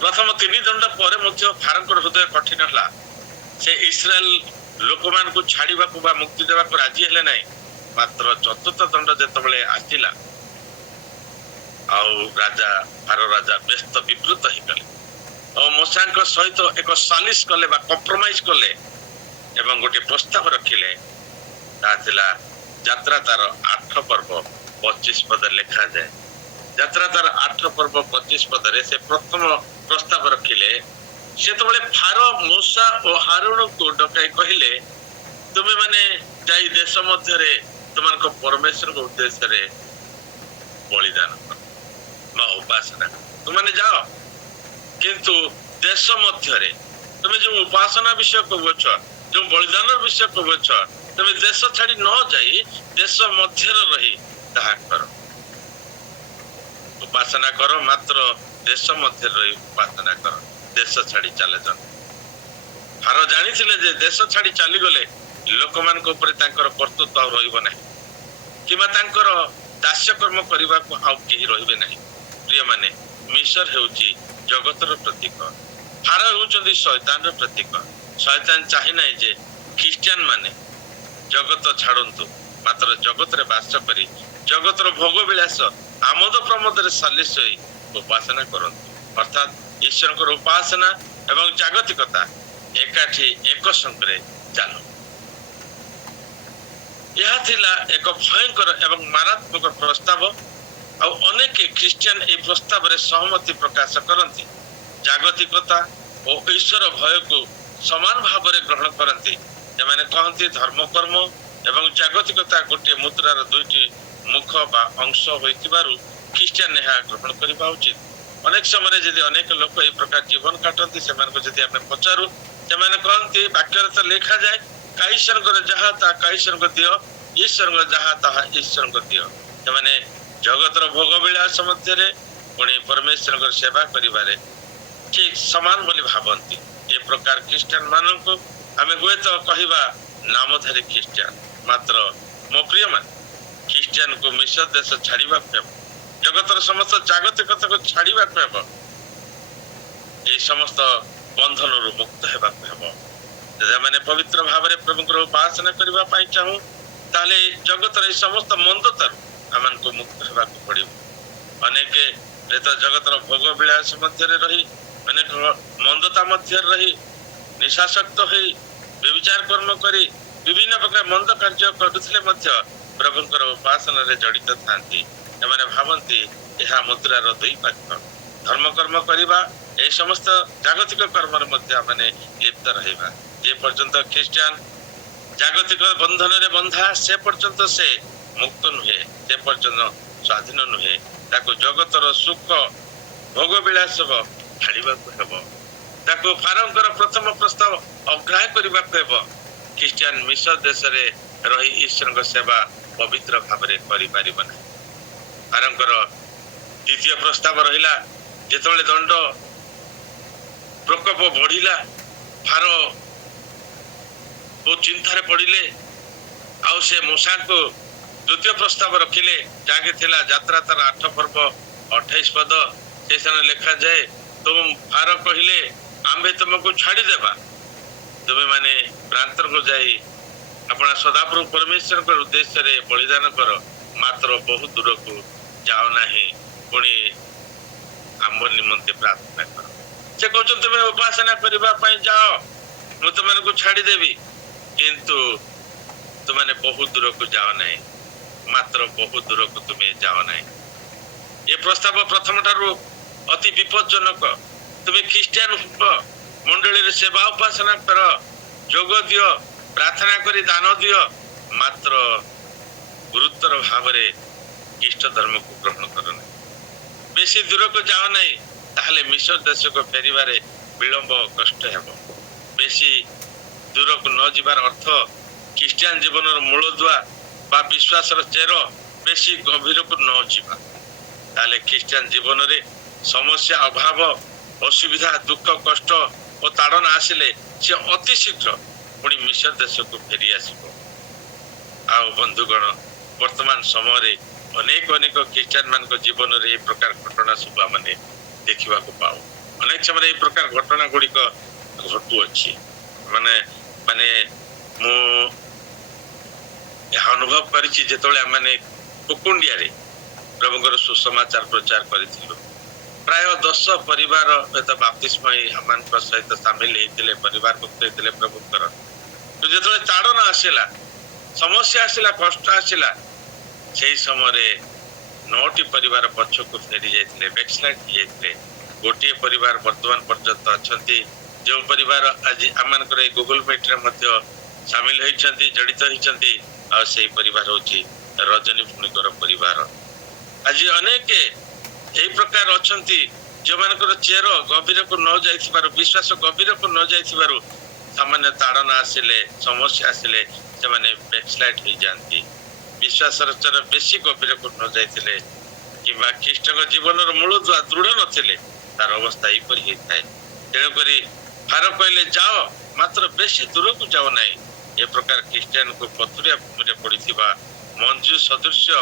ପ୍ରଥମ 3 ଦଣ୍ଡ ପରେ ମଧ୍ୟ ଫାରଙ୍କର ହୃଦୟ କଠିନ ହେଲା। ସେ ଇସ୍ରାଏଲ ଲୋକମାନଙ୍କୁ ଛାଡ଼ିବାକୁ ବା ମୁକ୍ତି ଦେବାକୁ ରାଜି ହେଲେ ନାହିଁ। ମାତ୍ର 4ଥ ଦଣ୍ଡ ଯେତେବେଳେ ଆସିଲା ଆଉ ଫାର ରାଜା ବ୍ୟସ୍ତ ବିବ୍ରତ ହେଇଗଲେ ଆଉ ମୂଷାଙ୍କ ସହିତ ଏକ ସାଲିସ କଲେ ବା କମ୍ପ୍ରମାଇଜ କଲେ ଏବଂ ଗୋଟିଏ ପ୍ରସ୍ତାବ ରଖିଲେ। ତାହା ଥିଲା ଯାତ୍ରା ତାର 8 ପର୍ବ 25 ପଦରେ ଲେଖାଯାଏ। ଯାତ୍ରା ତାର 8 ପର୍ବ 25 ପଦରେ ସେ ପ୍ରଥମ ପ୍ରସ୍ତାବ ରଖିଲେ। ସେତେବେଳେ ଫାର ମୂଷା ଓ ହାରୁଣକୁ ଡକାଇ କହିଲେ, ତୁମେ ମାନେ ଯାଇ ଦେଶ ମଧ୍ୟରେ ତୁମମାନଙ୍କ ପରମେଶ୍ୱରଙ୍କ ଉଦ୍ଦେଶ୍ୟରେ ବଳିଦାନ କର ବା ଉପାସନା କର। ତୁମେ ଯାଅ, କିନ୍ତୁ ଦେଶ ମଧ୍ୟରେ ତୁମେ ଯେଉଁ ଉପାସନା ବିଷୟ କହୁଅଛ, ଯେଉଁ ବଳିଦାନର ବିଷୟ କହୁଅଛ, ତୁମେ ଦେଶ ଛାଡ଼ି ନ ଯାଇ ଦେଶ ମଧ୍ୟରେ ରହି ତାହା କର। ଉପାସନା କର, ମାତ୍ର ଦେଶ ମଧ୍ୟରେ ରହି ଉପାସନା କର, ଦେଶ ଛାଡ଼ି ଚାଲେ ଯାଅ। ଫାର ଜାଣିଥିଲେ ଯେ ଦେଶ ଛାଡ଼ି ଚାଲିଗଲେ ଲୋକମାନଙ୍କ ଉପରେ ତାଙ୍କର କର୍ତ୍ତୃତ୍ୱ ଆଉ ରହିବ ନାହିଁ କିମ୍ବା ତାଙ୍କର ଦାସ୍ୟକର୍ମ କରିବାକୁ ଆଉ କେହି ରହିବେ ନାହିଁ। ପ୍ରିୟମାନେ, ମିଶ୍ର ହେଉଛି ଜଗତର ପ୍ରତୀକ, ଫାର ହେଉଛନ୍ତି ଶୈତାନର ପ୍ରତୀକ। ଶୈତାନ ଚାହିଁ ନାହିଁ ଯେ ଖ୍ରୀଷ୍ଟିଆନ ମାନେ ଜଗତ ଛାଡ଼ନ୍ତୁ, ମାତ୍ର ଜଗତରେ ବାସ କରି ଜଗତର ଭୋଗ ବିଳାସ ଆମୋଦ ପ୍ରମୋଦରେ ସାଲିସ ହୋଇ ଉପାସନା କରନ୍ତୁ। ଅର୍ଥାତ୍ ଈଶ୍ୱରଙ୍କର ଉପାସନା ଏବଂ ଜାଗତିକତା ଏକାଠି ଏକ ସଙ୍ଗରେ ଚାଲୁ। ଏହା ଥିଲା ଏକ ଭୟଙ୍କର ଏବଂ ମାରାତ୍ମକ ପ୍ରସ୍ତାବ। ଆଉ ଅନେକ ଖ୍ରୀଷ୍ଟିଆନ ଏହି ପ୍ରସ୍ତାବରେ ସହମତି ପ୍ରକାଶ କରନ୍ତି। ଜାଗତିକତା ଓ ଈଶ୍ୱର ଭୟକୁ ସମାନ ଭାବରେ ଗ୍ରହଣ କରନ୍ତି। ସେମାନେ କହନ୍ତି ଧର୍ମକର୍ମ ଏବଂ ଜାଗତିକତା ଗୋଟିଏ ମୁଦ୍ରାର 2ଟି ମୁଖ ବା ଅଂଶ ହୋଇଥିବାରୁ ଖ୍ରୀଷ୍ଟିଆନ ଏହା ଗ୍ରହଣ କରିବା ଉଚିତ। ଅନେକ ସମୟରେ ଯଦି ଅନେକ ଲୋକ ଏହି ପ୍ରକାର ଜୀବନ କାଟନ୍ତି, ସେମାନଙ୍କୁ ଯଦି ଆମେ ପଚାରୁ, ସେମାନେ କହନ୍ତି ବାକ୍ୟରେ ତ ଲେଖାଯାଏ ଈଶ୍ୱରଙ୍କର ଯାହା ତାହା ଈଶ୍ୱରଙ୍କ ଦିଅ, ଈଶ୍ୱରଙ୍କ ଯାହା ତାହା ଈଶ୍ୱରଙ୍କ ଦିଅ। ସେମାନେ ଜଗତର ଭୋଗ ବିଳାସ ମଧ୍ୟରେ ପୁଣି ପରମେଶ୍ୱରଙ୍କର ସେବା କରିବାରେ ଠିକ ସମାନ ବୋଲି ଭାବନ୍ତି। ଏ ପ୍ରକାର ଖ୍ରୀଷ୍ଟିଆନ ମାନଙ୍କୁ ଆମେ ହୁଏତ କହିବା ନାମଧାରୀ ଖ୍ରୀଷ୍ଟିଆନ। ମାତ୍ର ମୋ ପ୍ରିୟମାନେ, ଖ୍ରୀଷ୍ଟିଆନକୁ ମିଶ୍ର ଦେଶ ଛାଡ଼ିବାକୁ ହେବ, ଜଗତର ସମସ୍ତ ଜାଗତିକତାକୁ ଛାଡ଼ିବାକୁ ହେବ, ଏହି ସମସ୍ତ ବନ୍ଧନରୁ ମୁକ୍ତ ହେବାକୁ ହେବ। ଯଦି ଆମେ ପବିତ୍ର ଭାବରେ ପ୍ରଭୁଙ୍କର ଉପାସନା କରିବା ପାଇଁ ଚାହୁଁ, ତାହେଲେ ଜଗତର ଏହି ସମସ୍ତ ମନ୍ଦତାରୁ ଆମମାନଙ୍କୁ ମୁକ୍ତ ହେବାକୁ ପଡ଼ିବ। ଅନେକ ଜଗତର ଭୋଗ ବିଳାସ ମଧ୍ୟରେ ରହି, ଅନେକ ମନ୍ଦତା ମଧ୍ୟରେ ରହି, ନିଶାସକ୍ତ ହୋଇ ବ୍ୟଭିଚାର କର୍ମ କରି ବିଭିନ୍ନ ପ୍ରକାର ମନ୍ଦ କାର୍ଯ୍ୟ କରୁଥିଲେ ମଧ୍ୟ ପ୍ରଭୁଙ୍କର ଉପାସନାରେ ଜଡ଼ିତ ଥାନ୍ତି। ସେମାନେ ଭାବନ୍ତି ଏହା ମୁଦ୍ରାର 2 ପାଖ। ଧର୍ମକର୍ମ କରିବା, ଏହି ସମସ୍ତ ଜାଗତିକ କର୍ମରେ ମଧ୍ୟ ଆମେ ଲିପ୍ତ ରହିବା। ଯେ ପର୍ଯ୍ୟନ୍ତ ଖ୍ରୀଷ୍ଟିଆନ ଜାଗତିକ ବନ୍ଧନରେ ବନ୍ଧା, ସେ ପର୍ଯ୍ୟନ୍ତ ସେ ମୁକ୍ତ ନୁହେଁ, ସେ ପର୍ଯ୍ୟନ୍ତ ସ୍ୱାଧୀନ ନୁହେଁ। ତାକୁ ଜଗତର ସୁଖ ଭୋଗ ବିଳାସ ଛାଡ଼ିବାକୁ ହେବ। ତାକୁ ଫାରଙ୍କର ପ୍ରଥମ ପ୍ରସ୍ତାବ ଅଗ୍ରାହ୍ୟ କରିବାକୁ ହେବ। ଖ୍ରୀଷ୍ଟିଆନ ମିଶ୍ର ଦେଶରେ ରହି ଈଶ୍ୱରଙ୍କ ସେବା ପବିତ୍ର ଭାବରେ କରିପାରିବ ନାହିଁ। ଫାରଙ୍କର ଦ୍ୱିତୀୟ ପ୍ରସ୍ତାବ ରହିଲା, ଯେତେବେଳେ ଦଣ୍ଡ ପ୍ରକୋପ ବଢ଼ିଲା, ଫାର ବହୁତ ଚିନ୍ତାରେ ପଡ଼ିଲେ। ଆଉ ସେ ମୂଷାଙ୍କୁ ଦ୍ୱିତୀୟ ପ୍ରସ୍ତାବ ରଖିଲେ, ଯାହାକି ଥିଲା ଯାତ୍ରା ତାର 8 ପର୍ବ 28 ପଦ। ସେ ସ୍ଥାନରେ ଲେଖାଯାଏ, ଫାର କହିଲେ ଆମ୍ଭେ ତୁମକୁ ଛାଡ଼ିଦେବା, ତୁମେ ମାନେ ପ୍ରାନ୍ତରକୁ ଯାଇ ଆପଣ ସଦାପ୍ରଭୁ ପରମେଶ୍ୱରଙ୍କ ଉଦ୍ଦେଶ୍ୟରେ ବଳିଦାନ କର, ମାତ୍ର ବହୁ ଦୂରକୁ ଯାଅ ନାହିଁ, ପୁଣି ଆମ ନିମନ୍ତେ ପ୍ରାର୍ଥନା କର। ସେ କହୁଛନ୍ତି ତୁମେ ଉପାସନା କରିବା ପାଇଁ ଯାଅ, ମୁଁ ତୁମମାନଙ୍କୁ ଛାଡ଼ିଦେବି, କିନ୍ତୁ ତୁମେ ବହୁ ଦୂରକୁ ଯାଅ ନାହିଁ, ମାତ୍ର ବହୁ ଦୂରକୁ ତୁମେ ଯାଅ ନାହିଁ। ଏ ପ୍ରସ୍ତାବ ପ୍ରଥମ ଠାରୁ ଅତି ବିପଜ୍ଜନକ তুমি ଖ୍ରୀଷ୍ଟିଆନ ମଣ୍ଡଳୀରେ ସେବା ଉପାସନା କର, ଯୋଗ ଦିଅ, ପ୍ରାର୍ଥନା କରି ଦାନ ଦିଅ, ମାତ୍ର ଗୁରୁତର ଭାବରେ ଖ୍ରୀଷ୍ଟ ଧର୍ମକୁ ଗ୍ରହଣ କର ନାହିଁ। ବେଶୀ ଦୂରକୁ ଯାଅ ନାହିଁ, ତାହେଲେ ମିଶର ଦେଶକୁ ଫେରିବାରେ ବିଳମ୍ବ କଷ୍ଟ ହେବ। ବେଶୀ ଦୂରକୁ ନ ଯିବାର ଅର୍ଥ ଖ୍ରୀଷ୍ଟିଆନ ଜୀବନର ମୂଳଦୁଆ ବା ବିଶ୍ୱାସର ଚେର ବେଶୀ ଗଭୀରକୁ ନ ଯିବା। ତାହେଲେ ଖ୍ରୀଷ୍ଟିଆନ ଜୀବନରେ ସମସ୍ୟା, ଅଭାବ, ଅସୁବିଧା, ଦୁଃଖ, କଷ୍ଟ ଓ ତାଡ଼ନା ଆସିଲେ ସେ ଅତି ଶୀଘ୍ର ପୁଣି ମିଶର ଦେଶକୁ ଫେରି ଆସିବ। ଆଉ ବନ୍ଧୁଗଣ, ବର୍ତ୍ତମାନ ସମୟରେ ଅନେକ ଖ୍ରୀଷ୍ଟିଆନ ମାନଙ୍କ ଜୀବନରେ ଏହି ପ୍ରକାର ଘଟଣା ସବୁ ଆମେ ଦେଖିବାକୁ ପାଉ। ଅନେକ ସମୟରେ ଏହି ପ୍ରକାର ଘଟଣା ଗୁଡ଼ିକ ଘଟୁଅଛି। ମାନେ ମୁଁ ଏହା ଅନୁଭବ କରିଛି, ଯେତେବେଳେ ଆମେ କୁକୁଣ୍ଡିଆରେ ପ୍ରଭୁଙ୍କର ସୁସମାଚାର ପ୍ରଚାର କରିଥିଲୁ, ପ୍ରାୟ 10 ପରିବାର ବାପ୍ତିସ୍ମ ଆମମାନଙ୍କ ସହିତ ସାମିଲ ହେଇଥିଲେ, ପରିବାରଭୁକ୍ତ ହେଇଥିଲେ ପ୍ରଭୁଙ୍କର। ଯେତେବେଳେ ତାଡ଼ନା ଆସିଲା, ସମସ୍ୟା ଆସିଲା, କଷ୍ଟ ଆସିଲା, ସେଇ ସମୟରେ 9ଟି ପରିବାର ପଛକୁ ଫେରି ଯାଇଥିଲେ, ବ୍ୟାକସ୍ଲାଇଡ୍ ହେଇଯାଇଥିଲେ। ଗୋଟିଏ ପରିବାର ବର୍ତ୍ତମାନ ପର୍ଯ୍ୟନ୍ତ ଅଛନ୍ତି, ଯେଉଁ ପରିବାର ଆଜି ଆମମାନଙ୍କର ଏଇ ଗୁଗଲ ମିଟରେ ମଧ୍ୟ ସାମିଲ ହୋଇଛନ୍ତି, ଜଡ଼ିତ ହୋଇଛନ୍ତି। ଆଉ ସେଇ ପରିବାର ହେଉଛି ରଜନୀ ଭଉଣୀଙ୍କର ପରିବାର। ଆଜି ଅନେକ ଏହି ପ୍ରକାର ଅଛନ୍ତି ଯେଉଁମାନଙ୍କର ଚେର ଗଭୀରକୁ ନ ଯାଇଥିବାରୁ, ବିଶ୍ୱାସ ଗଭୀରକୁ ନ ଯାଇଥିବାରୁ, ସାମାନ୍ୟ ତାଡ଼ନା ଆସିଲେ, ସମସ୍ୟା ଆସିଲେ ସେମାନେ ବ୍ୟାକସ୍ଲାଇଡ୍ ହେଇଯାଆନ୍ତି। ବିଶ୍ୱାସର ଚେର ବେଶୀ ଗଭୀରକୁ ନ ଯାଇଥିଲେ କିମ୍ବା ଖ୍ରୀଷ୍ଟଙ୍କ ଜୀବନର ମୂଳଦୁଆ ଦୃଢ଼ ନଥିଲେ, ତାର ଅବସ୍ଥା ଏହିପରି ହେଇଥାଏ। ତେଣୁକରି ଫାର କହିଲେ ଯାଅ, ମାତ୍ର ବେଶୀ ଦୂରକୁ ଯାଅ ନାହିଁ। ଏ ପ୍ରକାର ଖ୍ରୀଷ୍ଟିଆନକୁ ପଥୁରିଆ ଭୂମିରେ ପଡ଼ିଥିବା ମଞ୍ଜୁ ସଦୃଶ୍ୟ,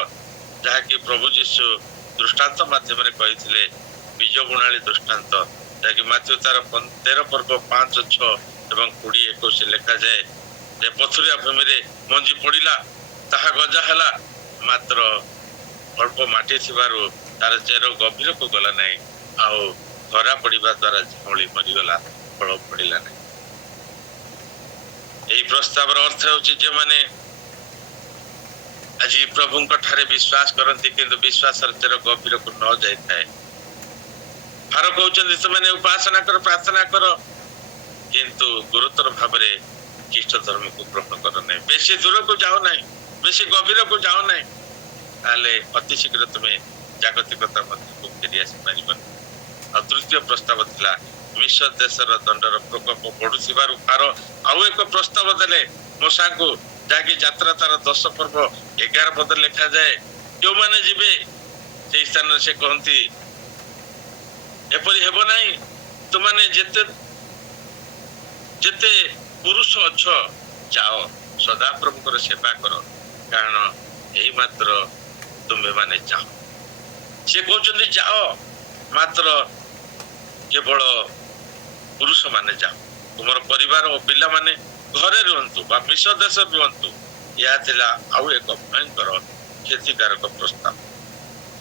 ଯାହାକି ପ୍ରଭୁ ଯୀଶୁ ଦୃଷ୍ଟାନ୍ତ ମାଧ୍ୟମରେ କହିଥିଲେ, ବୀଜ ବୁଣାଳି ଦୃଷ୍ଟାନ୍ତ, ଯାହାକି ମାଥ୍ୟୁ ତାର 13 ପର୍ବ 5, 6 ଏବଂ 20, 21 ଲେଖାଯାଏ ଯେ ପଥୁରିଆ ଭୂମିରେ ମଞ୍ଜି ପଡ଼ିଲା, ତାହା ଗଜା ହେଲା, ମାତ୍ର ଅଳ୍ପ ମାଟି ଥିବାରୁ ତାର ଚେର ଗଭୀରକୁ ଗଲା ନାହିଁ, ଆଉ ଖରା ପଡ଼ିବା ଦ୍ୱାରା ଝାଉଁଳି ମରିଗଲା, ଫଳ ପଡ଼ିଲା ନାହିଁ। ଏହି ପ୍ରସ୍ତାବର ଅର୍ଥ ହେଉଛି, ଯେଉଁମାନେ ଆଜି ପ୍ରଭୁଙ୍କ ଠାରେ ବିଶ୍ୱାସ କରନ୍ତି କିନ୍ତୁ ବିଶ୍ୱାସର ଚେର ଗଭୀରକୁ ନ ଯାଇଥାଏ, ଫାର କହୁଛନ୍ତି ସେମାନେ ଉପାସନା କର, ପ୍ରାର୍ଥନା କର, କିନ୍ତୁ ଗୁରୁତର ଭାବରେ ଖ୍ରୀଷ୍ଟ ଧର୍ମକୁ ଗ୍ରହଣ କର ନାହିଁ, ବେଶୀ ଦୂରକୁ ଯାଅ ନାହିଁ, ବେଶୀ ଗଭୀରକୁ ଯାଅ ନାହିଁ, ତାହେଲେ ଅତି ଶୀଘ୍ର ତୁମେ ଜାଗତିକତା ମଧ୍ୟକୁ ଫେରି ଆସିପାରିବନି। ଆଉ ତୃତୀୟ ପ୍ରସ୍ତାବ ଥିଲା, ମିଶର ଦେଶର ଦଣ୍ଡର ପ୍ରକୋପ ବଢୁଥିବାରୁ ଫାର ଆଉ ଏକ ପ୍ରସ୍ତାବ ଦେଲେ ମୂଷାଙ୍କୁ, ଯାହାକି ଯାତ୍ରା ତାର 10 ପର୍ବ 11 ପଦ ଲେଖାଯାଏ। ଯେଉଁମାନେ ଯିବେ ସେଇ ସ୍ଥାନରେ ସେ କହନ୍ତି, ଏପରି ହେବ ନାହିଁ, ତୁମାନେ ଯେତେ ପୁରୁଷ ଅଛ ଯାଅ, ସଦାପ୍ରଭୁଙ୍କର ସେବା କର, କାରଣ ଏହି ମାତ୍ର ତୁମେ ମାନେ ଯାଅ। ସେ କହୁଛନ୍ତି ଯାଅ, ମାତ୍ର କେବଳ ପୁରୁଷ ମାନେ ଯାଅ, ତୁମର ପରିବାର ଓ ପିଲାମାନେ ଘରେ ରୁହନ୍ତୁ ବା ମିଶର ଦେଶରେ ରୁହନ୍ତୁ। ଏହା ଥିଲା ଆଉ ଏକ ଭୟଙ୍କର କ୍ଷତିକାରକ ପ୍ରସ୍ତାବ।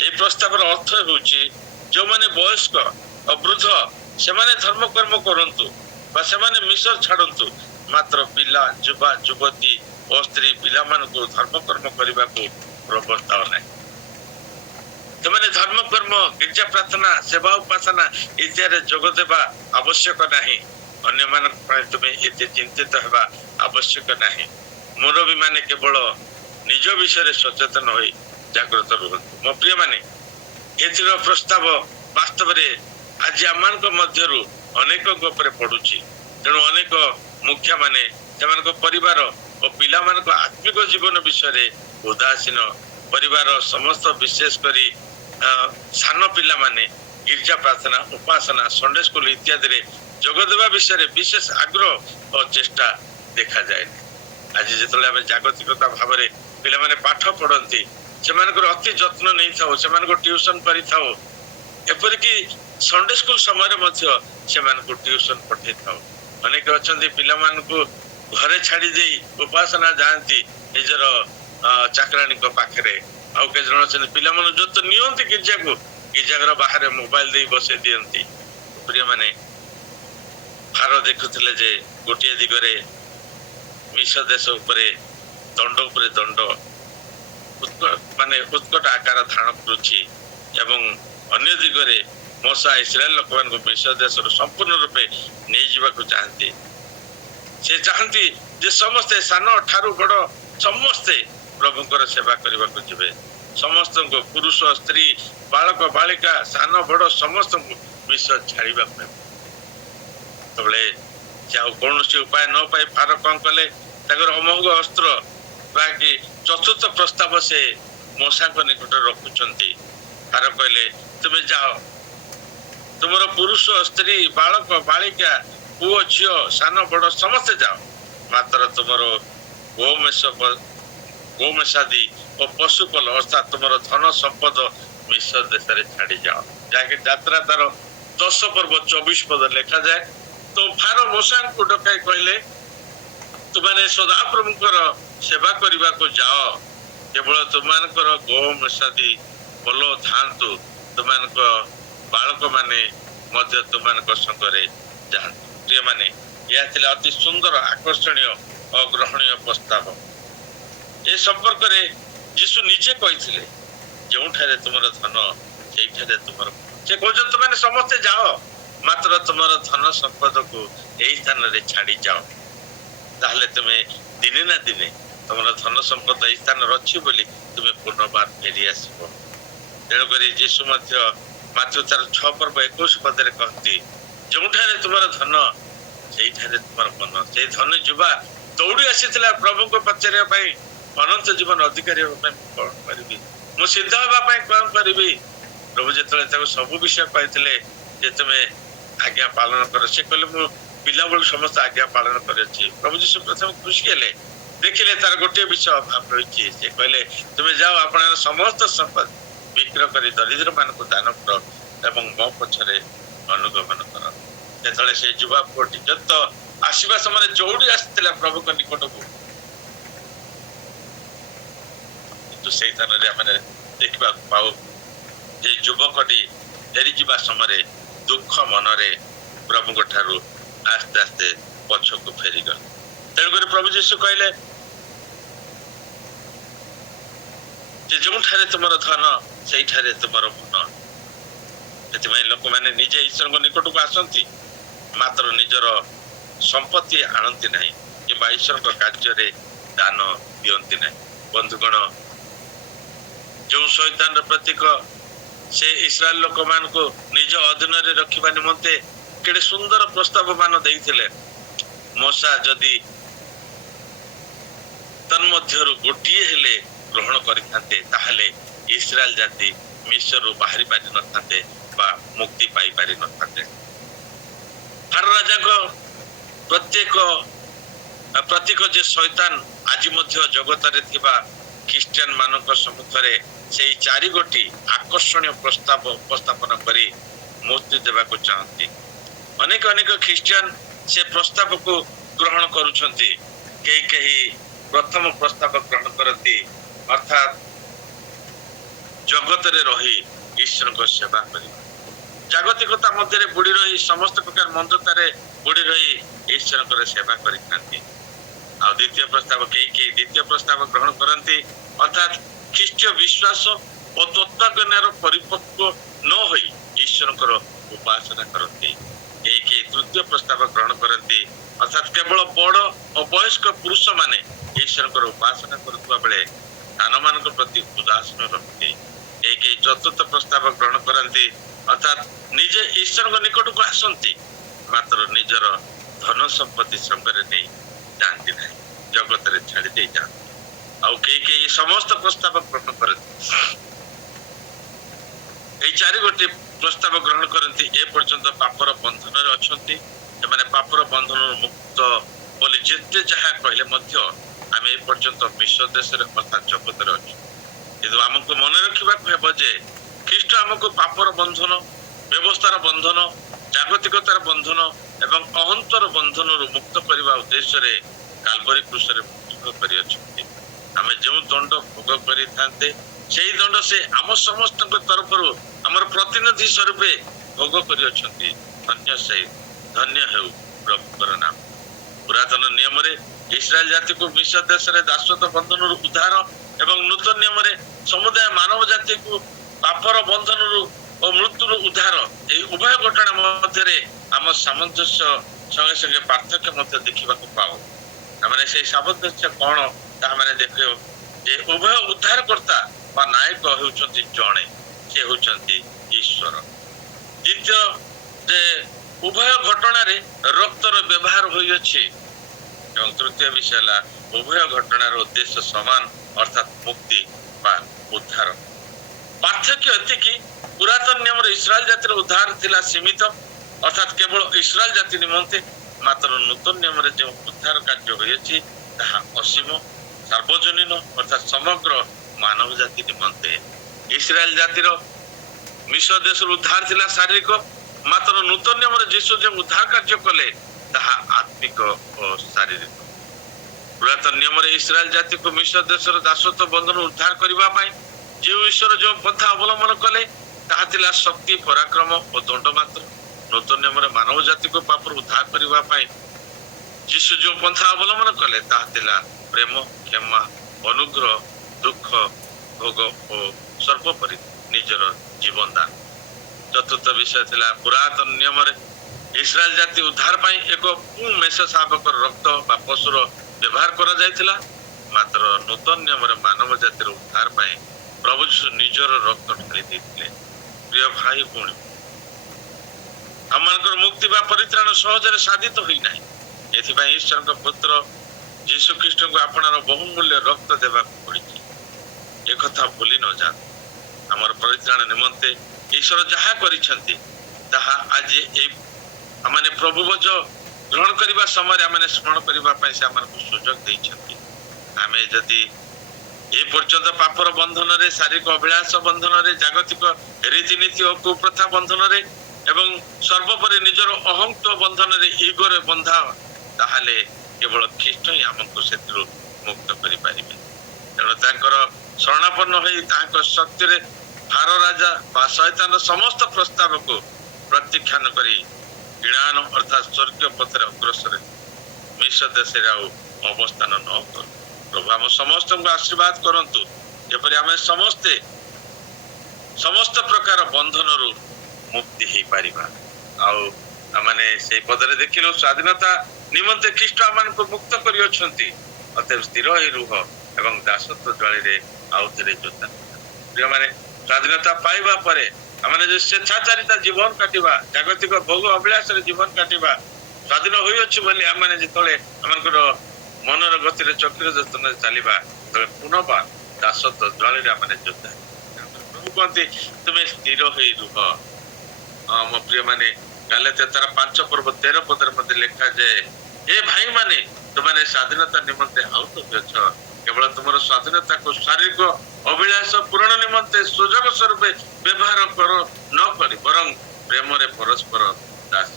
ଏହି ପ୍ରସ୍ତାବର ଅର୍ଥ ହେଉଛି, ଯେଉଁମାନେ ବୟସ୍କ ଓ ବୃଦ୍ଧ ସେମାନେ ଧର୍ମକର୍ମ କରନ୍ତୁ ବା ସେମାନେ ମିଶର ଛାଡ଼ନ୍ତୁ, ମାତ୍ର ପିଲା, ଯୁବା, ଯୁବତୀ ଓ ସ୍ତ୍ରୀ ପିଲାମାନଙ୍କୁ ଧର୍ମକର୍ମ କରିବାକୁ ପ୍ରବର୍ତ୍ତାଅ ନାହିଁ। ସେମାନେ ଧର୍ମକର୍ମ, ଗିର୍ଜା ପ୍ରାର୍ଥନା, ସେବା ଉପାସନା ଇତ୍ୟାଦି ଯୋଗ ଦେବା ଆବଶ୍ୟକ ନାହିଁ। ଅନ୍ୟମାନଙ୍କ ପାଇଁ ତୁମେ ଏତେ ଚିନ୍ତିତ ହେବା ଆବଶ୍ୟକ ନାହିଁ। ମୁରବୀ ମାନେ କେବଳ ନିଜ ବିଷୟରେ ସଚେତନ ହୋଇ ଜାଗ୍ରତ ରୁହନ୍ତୁ। ମୋ ପ୍ରିୟମାନେ, ଏଥିର ପ୍ରସ୍ତାବ ବାସ୍ତବରେ ଆଜି ଆମମାନଙ୍କ ମଧ୍ୟରୁ ଅନେକଙ୍କ ଉପରେ ପଡୁଛି। ତେଣୁ ଅନେକ ମୁଖିଆ ମାନେ ସେମାନଙ୍କ ପରିବାର ଓ ପିଲାମାନଙ୍କ ଆତ୍ମିକ ଜୀବନ ବିଷୟରେ ଉଦାସୀନ, ପରିବାର ସମସ୍ତ ବିଶେଷ କରି ସାନ ପିଲାମାନେ ଗିର୍ଜା ପ୍ରାର୍ଥନା, ଉପାସନା, ସଣ୍ଡେ ସ୍କୁଲ ଇତ୍ୟାଦିରେ ଯୋଗ ଦେବା ବିଷୟରେ ବିଶେଷ ଆଗ୍ରହ ଓ ଚେଷ୍ଟା ଦେଖାଯାଏ। ଆଜି ଯେତେବେଳେ ଆମେ ଜାଗତିକତା ଭାବରେ ପିଲାମାନେ ପାଠ ପଢନ୍ତି, ସେମାନଙ୍କର ଅତି ଯତ୍ନ ନେଇଥାଉ, ସେମାନଙ୍କୁ ଟ୍ୟୁସନ କରିଥାଉ, ଏପରିକି ସଣ୍ଡେ ସ୍କୁଲ ସମୟରେ ମଧ୍ୟ ସେମାନଙ୍କୁ ଟ୍ୟୁସନ ପଠେଇଥାଉ। ଅନେକ ଅଛନ୍ତି ପିଲାମାନଙ୍କୁ ଘରେ ଛାଡ଼ି ଦେଇ ଉପାସନା ଯାଆନ୍ତି ନିଜର ଚାକରାଣୀଙ୍କ ପାଖରେ। ଆଉ କେତେ ଜଣ ଅଛନ୍ତି ପିଲାମାନଙ୍କୁ ଯତ ନିଅନ୍ତି ଗିର୍ଜାକୁ, ଗିର୍ଜାଘର ବାହାରେ ମୋବାଇଲ ଦେଇ ବସେଇ ଦିଅନ୍ତି। ପ୍ରିୟମାନେ, ଫାର ଦେଖୁଥିଲେ ଯେ ଗୋଟିଏ ଦିଗରେ ମିଶର ଦେଶ ଉପରେ ଦଣ୍ଡ ଉପରେ ଦଣ୍ଡ ଉତ୍କଟ ଆକାର ଧାରଣ କରୁଛି ଏବଂ ଅନ୍ୟ ଦିଗରେ मूसा इस्राएल लोक मान मिस्र देश संपूर्ण रूपे नहीं जावाक चाहती से चाहती जे समस्ते सान ठारू बड़ समस्ते प्रभुंकर सेवा करने को जीवे समस्त को पुरुष स्त्री बालक बालिका सान बड़ समस्त मिस्र छाड़ा तबले कौन उपाय न पाई फार कौन कले अमोघ अस्त्र बाकी चतुर्थ प्रस्ताव से मूसा निकट रखुंट फार कहले तुम्हें जाओ तुम पुरुष स्त्री बालक बालिका पुओ झील सान बड़ समस्ते जाओ मात्र तुम गोमेषादी और पशुपल अर्थात तुम धन संपद मिस्र देश में छाड़ी जाओ जहाँकि यात्रा तार 10 पर्व 24 पद लिखा जाए तो फार मूसा को डकाई कहले तुमने सदाप्रभुंकर सेवा करने को जाओ केवल तुम गोमेषादी पल थांतु तुम बालक माने मध्य तुम संगे जातु प्रिय माने यह अति सुंदर आकर्षणीय अग्रहणीय प्रस्ताव ए संपर्क में यीशु निजे कही जो तुम धन से तुम से कह तुमने समस्ते जाओ मात्र तुम धन संपद को यही स्थान में छाड़ी जाओ ताहले तुम्हें दिने ना दिने तुम धन संपद यही स्थान अच्छी बोली तुम्हें पुनर्बार फेरी आसो तेणुक यीशु माथ्यू तार 6 पर्व 21 पदे कहती जो तुम धन से तुम मन से धन युवा दौड़ी आसी प्रभु को पचारे अनंत जीवन अधिकारी कौन करी मु सिद्ध हाँपाई कौन करी प्रभु जो सब विषय कहते तुम्हें आज्ञा पालन कर से कहले मु पिला बेलू समस्त आज्ञा पालन कर प्रभु जीशु प्रथम खुशी हेले देखिले तार गोटे विषय अभाव रही से कहले तुम्हें जाओ अपन समस्त संपद विक्रय कर दरिद्र मान को दान कर एवं मो पछरे अनुगमन कर जेतले से युवा पुटी जत आसीबा समय जोड़ी आसतिला प्रभु को निकट को तो से स्थान रे हमने देखबा पाओ जे युवकटी फेरी जीवा समय दुख मन रे प्रभु को ठारू आस्ते आस्ते पछ को फेरी गल तेणुकर प्रभु यीशु कहले जे जो तुम धन से तुम मन से लोक मैंने निजे ईश्वर को निकट को आसती मात्र निजर संपत्ति आणती ना कि ईश्वर कार्य दान दियंती ना बंधुगण जो शैतान प्रतीक से इस्राएल लोक मान को निज अधीन रखा निमंते केड़े सुंदर प्रस्ताव मान देइथिले मूसा जदि तन्मध्यरु गोटिए हेले ग्रहण करिथांते ताहले इस्राएल जाति मिस्र बाहरी पारि नथांते बा मुक्ति पाई पारि नथांते फारो राजा को प्रत्येक जे शैतान आज मध्य जगत रे थिबा ख्रिस्टियन मानक सम्मुख रे सेई 4 गोटी आकर्षणीय प्रस्ताव उपस्थापन करी मुक्ति देबा को चाहती अनेक अनेक ख्रिस्टियन से प्रस्ताव को ग्रहण करुछंती कई प्रथम प्रस्ताव ग्रहण करती अर्थात जगत रे रही ईश्वर को सेवा करी जागतिकता मध्य बुड़ी रही समस्त प्रकार मंदता रे बुड़ी रही ईश्वर को सेवा करी खांती आ द्वितीय प्रस्ताव कई द्वितीय प्रस्ताव ग्रहण करती अर्थात ख्रिस्टीय विश्वास और तत्वज्ञान परिपक्व न होई ईश्वर को उपासना करती कई तृतीय प्रस्ताव ग्रहण करती अर्थात केवल बड़ और वयस्क पुरुष माने ईश्वर को उपासना करुवा बेले दान मान प्रति उदासीन रखती कई चतुर्थ प्रस्ताव ग्रहण करती अर्थात निजे ईश्वर को निकट को आसती मात्र निजर धन संपत्ति संगे नहीं जाती ना जगत रे छाड़ी दे जाती आउ कई समस्त प्रस्ताव ग्रहण करती 4 गोटी प्रस्ताव ग्रहण करती ए पर्यंत पापर बंधन रे अछंती एमाने पापर बंधन मुक्त बोली जेते जहा कहले मध्य आमे ए पर्यंत विश्व देश रे अर्थात जगत रे अछि किंतु हमको मन रखिबा हेबो जे ख्रीष्ट हमको पापर बंधन व्यवस्थार बंधन जागतिकतार बंधन एवं अहंतर बंधन मुक्त करने उद्देश्य रे काल्वरी क्रूस रे मुक्त करि अछि आमे जो दंड भोग करि थांते सेही दंड से आम समस्त तरफ आमर प्रतिनिधि स्वरूप भोग करि अछंती धन्य हेउ प्रभुकर नाम पुरातन नियम रे इस्राएल जाति को मिस्र देश रे दासत्व बंधन उद्धार एवं नूतन नियम रे समुदाय मानव जाति को पापर बंधन ଓ ମୃତ୍ୟୁର ଉଦ୍ଧାର ଏହି ଉଭୟ ଘଟଣା ମଧ୍ୟରେ ଆମ ସାମଞ୍ଜସ୍ୟ ସଙ୍ଗେ ସଙ୍ଗେ ପାର୍ଥକ୍ୟ ମଧ୍ୟ ଦେଖିବାକୁ ପାଉ। ଆମେ ସେଇ ସାମଞ୍ଜସ୍ୟ କଣ ତାହା ମାନେ ଦେଖିବ ଯେ ଉଭୟ ଉଦ୍ଧାରକର୍ତ୍ତା ବା ନାୟକ ହେଉଛନ୍ତି ଜଣେ, ସେ ହେଉଛନ୍ତି ଈଶ୍ୱର। ଦ୍ୱିତୀୟ ଯେ ଉଭୟ ଘଟଣାରେ ରକ୍ତର ବ୍ୟବହାର ହୋଇଅଛି ଏବଂ ତୃତୀୟ ବିଷୟ ହେଲା ଉଭୟ ଘଟଣାର ଉଦ୍ଦେଶ୍ୟ ସମାନ ଅର୍ଥାତ୍ ମୁକ୍ତି ବା ଉଦ୍ଧାର। ପାର୍ଥକ୍ୟ ଏତିକି ପୁରାତନ ନିୟମରେ ଇସ୍ରାଏଲ ଜାତିର ଉଦ୍ଧାର ଥିଲା ସୀମିତ ଅର୍ଥାତ୍ କେବଳ ଇସ୍ରାଏଲ ଜାତି ନିମନ୍ତେ, ମାତ୍ର ନୂତନ ନିୟମରେ ଯେଉଁ ଉଦ୍ଧାର କାର୍ଯ୍ୟ ହୋଇଅଛି ତାହା ଅସୀମ ସାର୍ବଜନୀନ ଅର୍ଥାତ୍ ସମଗ୍ର ମାନବ ଜାତି ନିମନ୍ତେ। ଇସ୍ରାଏଲ ଜାତିର ମିଶ୍ର ଦେଶରୁ ଉଦ୍ଧାର ଥିଲା ଶାରୀରିକ, ମାତ୍ର ନୂତନ ନିୟମରେ ଯୀଶୁ ଯେଉଁ ଉଦ୍ଧାର କାର୍ଯ୍ୟ କଲେ ତାହା ଆତ୍ମିକ ଓ ଶାରୀରିକ। ପୁରାତନ ନିୟମରେ ଇସ୍ରାଏଲ ଜାତିକୁ ମିଶ୍ର ଦେଶର ଦାସତ୍ୱ ବନ୍ଧନ ଉଦ୍ଧାର କରିବା ପାଇଁ ଯେଉଁ ଈଶ୍ୱର ଯେଉଁ ପନ୍ଥା ଅବଲମ୍ବନ କଲେ ତାହା ଥିଲା ଶକ୍ତି ପରାକ୍ରମ ଓ ଦଣ୍ଡ ମାତ୍ର। ନୂତନ ନିୟମରେ ମାନବ ଜାତିକୁ ପାପରୁ ଉଦ୍ଧାର କରିବା ପାଇଁ ଯୀଶୁ ଯେଉଁ ପନ୍ଥା ଅବଲମ୍ବନ କଲେ ତାହା ଥିଲା ପ୍ରେମ, କ୍ଷମା, ଅନୁଗ୍ରହ, ଦୁଃଖ ଭୋଗ ଓ ସର୍ବୋପରି ନିଜର ଜୀବନ ଦାନ। ଚତୁର୍ଥ ବିଷୟ ଥିଲା ପୁରାତନ ନିୟମରେ ଇସ୍ରାଏଲ ଜାତି ଉଦ୍ଧାର ପାଇଁ ଏକ ମେଷ ଶାବକର ରକ୍ତ ବା ପଶୁର ବ୍ୟବହାର କରାଯାଇଥିଲା, ମାତ୍ର ନୂତନ ନିୟମରେ ମାନବ ଜାତିର ଉଦ୍ଧାର ପାଇଁ ପ୍ରଭୁ ଯୀଶୁ ନିଜର ରକ୍ତ ଢାଳି ଦେଇଥିଲେ। ପ୍ରିୟ ଭାଇ ଭଉଣୀ, ଆମମାନଙ୍କର ମୁକ୍ତି ବା ପରିତ୍ରାଣ ସହଜରେ ସାଧିତ ହୋଇନାହିଁ। ଏଥିପାଇଁ ଈଶ୍ୱରଙ୍କ ପୁତ୍ର ଯୀଶୁ ଖ୍ରୀଷ୍ଟଙ୍କୁ ଆପଣର ବହୁମୂଲ୍ୟ ରକ୍ତ ଦେବାକୁ ପଡିଛି। ଏକଥା ଭୁଲି ନ ଯାଆନ୍ତୁ, ଆମର ପରିତ୍ରାଣ ନିମନ୍ତେ ଈଶ୍ୱର ଯାହା କରିଛନ୍ତି ତାହା ଆଜି ଏଇ ଆମେ ପ୍ରଭୁ ବୋଝ ଗ୍ରହଣ କରିବା ସମୟରେ ଆମେ ସ୍ମରଣ କରିବା ପାଇଁ ସେ ଆମକୁ ସୁଯୋଗ ଦେଇଛନ୍ତି। ଆମେ ଯଦି ଏ ପର୍ଯ୍ୟନ୍ତ ପାପର ବନ୍ଧନରେ, ଶାରୀରିକ ଅଭିଳାଷ ବନ୍ଧନରେ, ଜାଗତିକ ରୀତିନୀତି ଓ କୁପ୍ରଥା ବନ୍ଧନରେ ଏବଂ ସର୍ବୋପରି ନିଜର ଅହଂତ ବନ୍ଧନରେ ଇଗୋରେ ବନ୍ଧା, ତାହେଲେ କେବଳ ଖ୍ରୀଷ୍ଟ ହିଁ ଆମକୁ ସେଥିରୁ ମୁକ୍ତ କରିପାରିବେ। ତେଣୁ ତାଙ୍କର ଶରଣାପନ୍ନ ହୋଇ ତାଙ୍କ ଶକ୍ତିରେ ଭାର ରାଜା ବା ଶୟତାନର ସମସ୍ତ ପ୍ରସ୍ତାବକୁ ପ୍ରତ୍ୟାଖ୍ୟାନ କରି ଘୃଣାନ ଅର୍ଥାତ୍ ସ୍ୱର୍ଗୀୟ ପଥରେ ଅଗ୍ରସର ମିଶ୍ର ଦେଶରେ ଆଉ ଅବସ୍ଥାନ ନ କରୁ। ପ୍ରଭୁ ଆମ ସମସ୍ତଙ୍କୁ ଆଶୀର୍ବାଦ କରନ୍ତୁ, ଯେପରି ଆମେ ସମସ୍ତେ ସମସ୍ତ ପ୍ରକାର ବନ୍ଧନରୁ ମୁକ୍ତି ହେଇପାରିବା। ଆଉ ଆମେ ସେଇ ପଦରେ ଦେଖିଲୁ ସ୍ୱାଧୀନତା ନିମନ୍ତେ ଖ୍ରୀଷ୍ଟ ଆମମାନଙ୍କୁ ମୁକ୍ତ କରିଅଛନ୍ତି, ଅତଏବ ସ୍ଥିର ହୋଇ ରୁହ ଏବଂ ଦାସତ୍ୱ ଜଳିରେ ଆଉଥରେ ଯୋଦ୍ଧା। ପ୍ରିୟମାନେ, ସ୍ୱାଧୀନତା ପାଇବା ପରେ ଆମେ ଯଦି ସ୍ୱେଚ୍ଛାଚାରିତା ଜୀବନ କାଟିବା, ଜାଗତିକ ଭୋଗ ଅଭିଳାଷରେ ଜୀବନ କାଟିବା, ସ୍ୱାଧୀନ ହୋଇଅଛୁ ବୋଲି ଆମେ ଯେତେବେଳେ ଆମଙ୍କର ମନର ଗତିରେ ଚକ୍ର ଯତ୍ନରେ ଚାଲିବା, ସେତେବେଳେ ପୁନଃବାର ଦାସତ୍ୱ ଜଳିରେ ଆମେ ଯୋଦ୍ଧା। ପ୍ରଭୁ କହନ୍ତି ତୁମେ ସ୍ଥିର ହୋଇ ରୁହ। ମୋ ପ୍ରିୟ ମାନେ, ଗାଲାତ୍ୟ ତାର 5 ପର୍ବ 13 ପଦରେ ମଧ୍ୟ ଲେଖାଯାଏ, ଏ ଭାଇ ମାନେ ତୁମେ ସ୍ୱାଧୀନତା ନିମନ୍ତେ ଆହୁତ ଅଛ, କେବଳ ତୁମର ସ୍ୱାଧୀନତାକୁ ଶାରୀରିକ ଅଭିଳାଷ ପୂରଣ ନିମନ୍ତେ ସୁଯୋଗ ସ୍ୱରୂପ ବ୍ୟବହାର କର ନ କରି ବରଂ ପ୍ରେମରେ ପରସ୍ପର ଦାସ।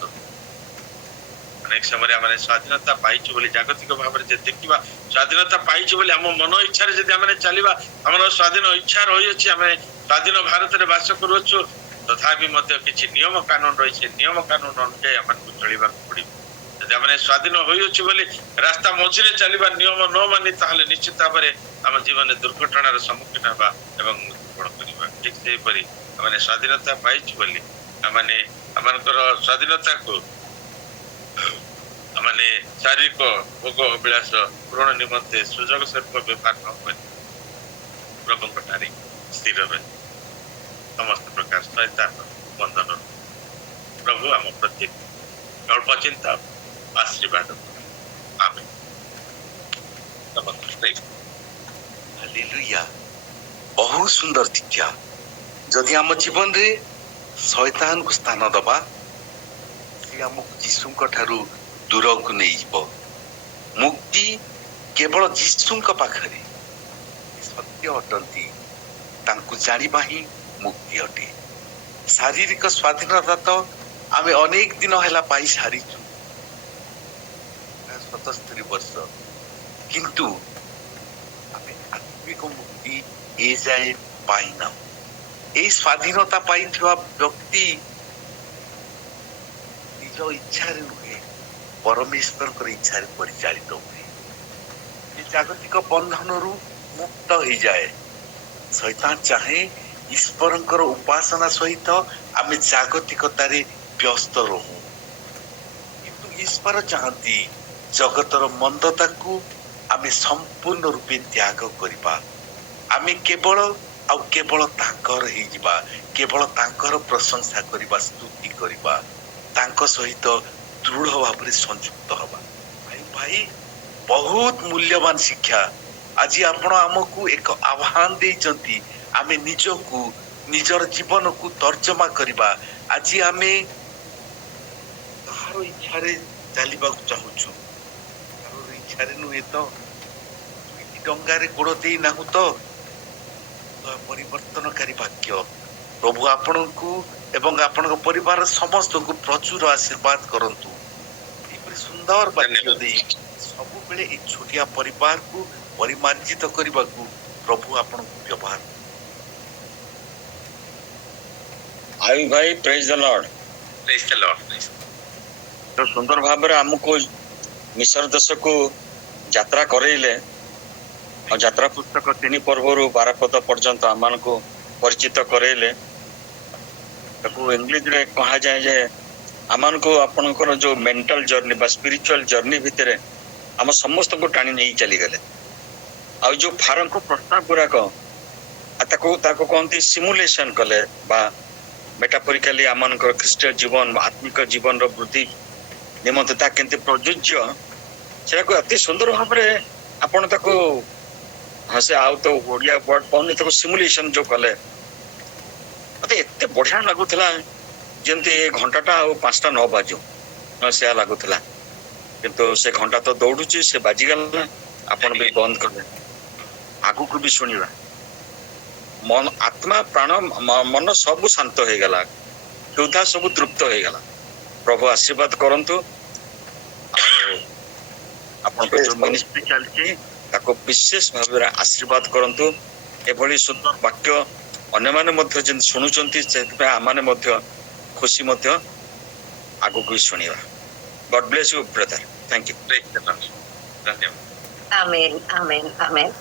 ଅନେକ ସମୟରେ ଆମେ ସ୍ୱାଧୀନତା ପାଇଛୁ ବୋଲି ଜାଗତିକ ଭାବରେ ଯେ ଦେଖିବା, ସ୍ୱାଧୀନତା ପାଇଛୁ ବୋଲି ଆମ ମନ ଇଚ୍ଛାରେ ଯଦି ଆମେ ଚାଲିବା, ଆମର ସ୍ୱାଧୀନ ଇଚ୍ଛା ରହିଅଛି, ଆମେ ସ୍ୱାଧୀନ ଭାରତରେ ବାସ କରୁଅଛୁ, ତଥାପି ମଧ୍ୟ କିଛି ନିୟମ କାନୁନ ରହିଛି, ନିୟମ କାନୁନ ଅନୁଯାୟୀ ଆମକୁ ଚଳିବାକୁ ପଡିବ। ଯଦି ଆମେ ସ୍ୱାଧୀନ ହୋଇଅଛୁ ବୋଲି ରାସ୍ତା ମଝିରେ ଚାଲିବା, ନିୟମ ନ ମାନି, ତାହେଲେ ନିଶ୍ଚିତ ଭାବରେ ଆମ ଜୀବନରେ ଦୁର୍ଘଟଣାର ସମ୍ମୁଖୀନ ହେବା ଏବଂ ମୃତ୍ୟୁବରଣ କରିବା। ଠିକ ସେହିପରି ଆମେ ସ୍ୱାଧୀନତା ପାଇଛୁ ବୋଲି ଆମେ ଆମଙ୍କର ସ୍ୱାଧୀନତାକୁ ଆମେ ଶାରୀରିକ ଭୋଗ ଅଭିଳାଷ ପୂରଣ ନିମନ୍ତେ ସୁଯୋଗ ସ୍ୱରୂପ ବ୍ୟବହାର ନ କରି ପ୍ରଭୁଙ୍କ ଠାରେ ସ୍ଥିର ରହି ସମସ୍ତ ପ୍ରକାର ଶୈତାନ ବନ୍ଧନ ପ୍ରଭୁ ଆମ ପ୍ରତି ଅଳ୍ପ ଚିନ୍ତା ଆଶୀର୍ବାଦ। ଆମେନ୍। ହାଲେଲୁୟା। ବହୁତ ସୁନ୍ଦର ଶିକ୍ଷା। ଯଦି ଆମ ଜୀବନରେ ଶୈତାନକୁ ସ୍ଥାନ ଦବା, ସେ ଆମକୁ ଯୀଶୁଙ୍କ ଠାରୁ ଦୂରକୁ ନେଇଯିବ। ମୁକ୍ତି କେବଳ ଯୀଶୁଙ୍କ ପାଖରେ ସତ୍ୟ ଅଟନ୍ତି, ତାଙ୍କୁ ଜାଣିବା ହିଁ ମୁକ୍ତି ଅଟେ। ଶାରୀରିକ ସ୍ୱାଧୀନତା ତ ଆମେ ଅନେକ ଦିନ ହେଲା ପାଇ ସାରିଛୁ, 77 ବର୍ଷ, କିନ୍ତୁ ଆମେ ଆତ୍ମିକ ମୁକ୍ତି ଏ ଯାଏ ପାଇନାହୁଁ। এই স্বাধীনতা পাইଥିବା ବ୍ୟକ୍ତି ନିଜ ଇଚ୍ଛାରେ ନୁହେଁ, ପରମେଶ୍ୱରଙ୍କର ଇଚ୍ଛାରେ ପରିଚାଳିତ ହୁଏ। ଏ ଜାଗତିକ ବନ୍ଧନରୁ ମୁକ୍ତ ହେଇଯାଏ। ଶୈତାନ ଚାହେଁ ଈଶ୍ୱରଙ୍କର ଉପାସନା ସହିତ ଆମେ ଜାଗତିକତାରେ ବ୍ୟସ୍ତ ରହୁ। କିନ୍ତୁ ଈଶ୍ୱର ଚାହାନ୍ତି ଜଗତର ମନ୍ଦତାକୁ ଆମେ ସମ୍ପୂର୍ଣ୍ଣ ରୂପେ ତ୍ୟାଗ କରିବା। ଆମେ କେବଳ ତାଙ୍କର ହେଇଯିବା, କେବଳ ତାଙ୍କର ପ୍ରଶଂସା କରିବା, ସ୍ତୁତି କରିବା, ତାଙ୍କ ସହିତ ଦୃଢ ଭାବରେ ସଂଯୁକ୍ତ ହବା। ଭାଇ ବହୁତ ମୂଲ୍ୟବାନ ଶିକ୍ଷା। ଆଜି ଆପଣ ଆମକୁ ଏକ ଆହ୍ୱାନ ଦେଇଛନ୍ତି, ଆମେ ନିଜକୁ ନିଜର ଜୀବନକୁ ତର୍ଜମା କରିବା। ଆଜି ଆମେ କାହାର ଇଚ୍ଛାରେ ଚାଲିବାକୁ ଚାହୁଁଛୁ, କାହାର ଇଚ୍ଛାରେ ନୁହେଁ ତ। ଦୁଇଟି ଡଙ୍ଗାରେ ଗୋଡ଼ ଦେଇ ନାହୁଁ ତ। ପରିବର୍ତ୍ତନକାରୀ ବାକ୍ୟ ପ୍ରଭୁ ଆପଣଙ୍କୁ ଏବଂ ଆପଣଙ୍କ ପରିବାର ସମସ୍ତଙ୍କୁ ପ୍ରଚୁର ଆଶୀର୍ବାଦ କରନ୍ତୁ। ଏପରି ସୁନ୍ଦର ବାକ୍ୟ ଦେଇ ସବୁବେଳେ এই ଛୋଟିଆ ପରିବାରକୁ ପରିମାର୍ଜିତ କରିବାକୁ ପ୍ରଭୁ ଆପଣଙ୍କୁ ବ୍ୟବହାର। ଭାଇ ପ୍ରେଜ ଦ ଲର୍ଡ। ପ୍ରେଜ ଦ ଲର୍ଡ। ତ ସୁନ୍ଦର ଭାବରେ ଆମକୁ ମିଶର ଦେଶକୁ ଯାତ୍ରା କରେଇଲେ ଆଉ ଯାତ୍ରା ପୁସ୍ତକ 3 ପର୍ବରୁ 12 ପଦ ପର୍ଯ୍ୟନ୍ତ ଆମମାନଙ୍କୁ ପରିଚିତ କରେଇଲେ। ତାକୁ ଇଂଲିଶରେ କୁହାଯାଏ ଯେ ଆମମାନଙ୍କୁ ଆପଣଙ୍କର ଯୋଉ ମେଣ୍ଟାଲ ଜର୍ଣ୍ଣି ବା ସ୍ପିରିଚୁଆଲ ଜର୍ଣ୍ଣି ଭିତରେ ଆମ ସମସ୍ତଙ୍କୁ ଟାଣି ନେଇ ଚାଲିଗଲେ। ଆଉ ଯୋଉ ଫାରଙ୍କ ପ୍ରସ୍ତାବ ଗୁଡାକ ତାକୁ କହନ୍ତି ସିମୁଲେସନ କଲେ ବା ମେଟାଫୋରିକାଲି ଆମମାନଙ୍କର ଖ୍ରୀଷ୍ଟୀୟ ଜୀବନ ଆତ୍ମିକ ଜୀବନର ବୃଦ୍ଧି ନିମନ୍ତେ ତା କେମିତି ପ୍ରଯୁଜ୍ୟ ସେଟାକୁ ଅତି ସୁନ୍ଦର ଭାବରେ ଆପଣ ତାକୁ ସେ ଆଉ ତ ଓଡିଆ ୱାର୍ଡ ପାଉନି, ତାକୁ ସିମୁଲେସନ ଯୋଉ କଲେ ମତେ ଏତେ ବଢିଆ ଲାଗୁଥିଲା, ଯେମିତି ଏ ଘଣ୍ଟାଟା ଆଉ 5ଟା 9 ବାଜୁ ସେୟା ଲାଗୁଥିଲା। କିନ୍ତୁ ସେ ଘଣ୍ଟା ତ ଦୌଡୁଛି, ସେ ବାଜିଗଲା, ଆପଣ ବି ବନ୍ଦ କଲେ। ଆଗକୁ ବି ଶୁଣିବା। ମନ ଆତ୍ମା ପ୍ରାଣ ମନ ସବୁ ଶାନ୍ତ ହେଇଗଲା, କ୍ଷୁଧା ସବୁ ତୃପ୍ତ ହେଇଗଲା। ପ୍ରଭୁ ଆଶୀର୍ବାଦ କରନ୍ତୁ। ଆପଣଙ୍କ ଯୋଉ ମିନିଷ୍ଟ୍ରି ଚାଲିଛି ତାକୁ ବିଶେଷ ଭାବରେ ଆଶୀର୍ବାଦ କରନ୍ତୁ। ଏଭଳି ସୁନ୍ଦର ବାକ୍ୟ ଅନ୍ୟମାନେ ମଧ୍ୟ ଯେମିତି ଶୁଣୁଛନ୍ତି, ସେଥିପାଇଁ ଆମମାନେ ମଧ୍ୟ ଖୁସି ମଧ୍ୟ ଆଗକୁ ବି ଶୁଣିବା। God bless you brother. Thank you. ଧନ୍ୟବାଦ। Amen, amen, amen.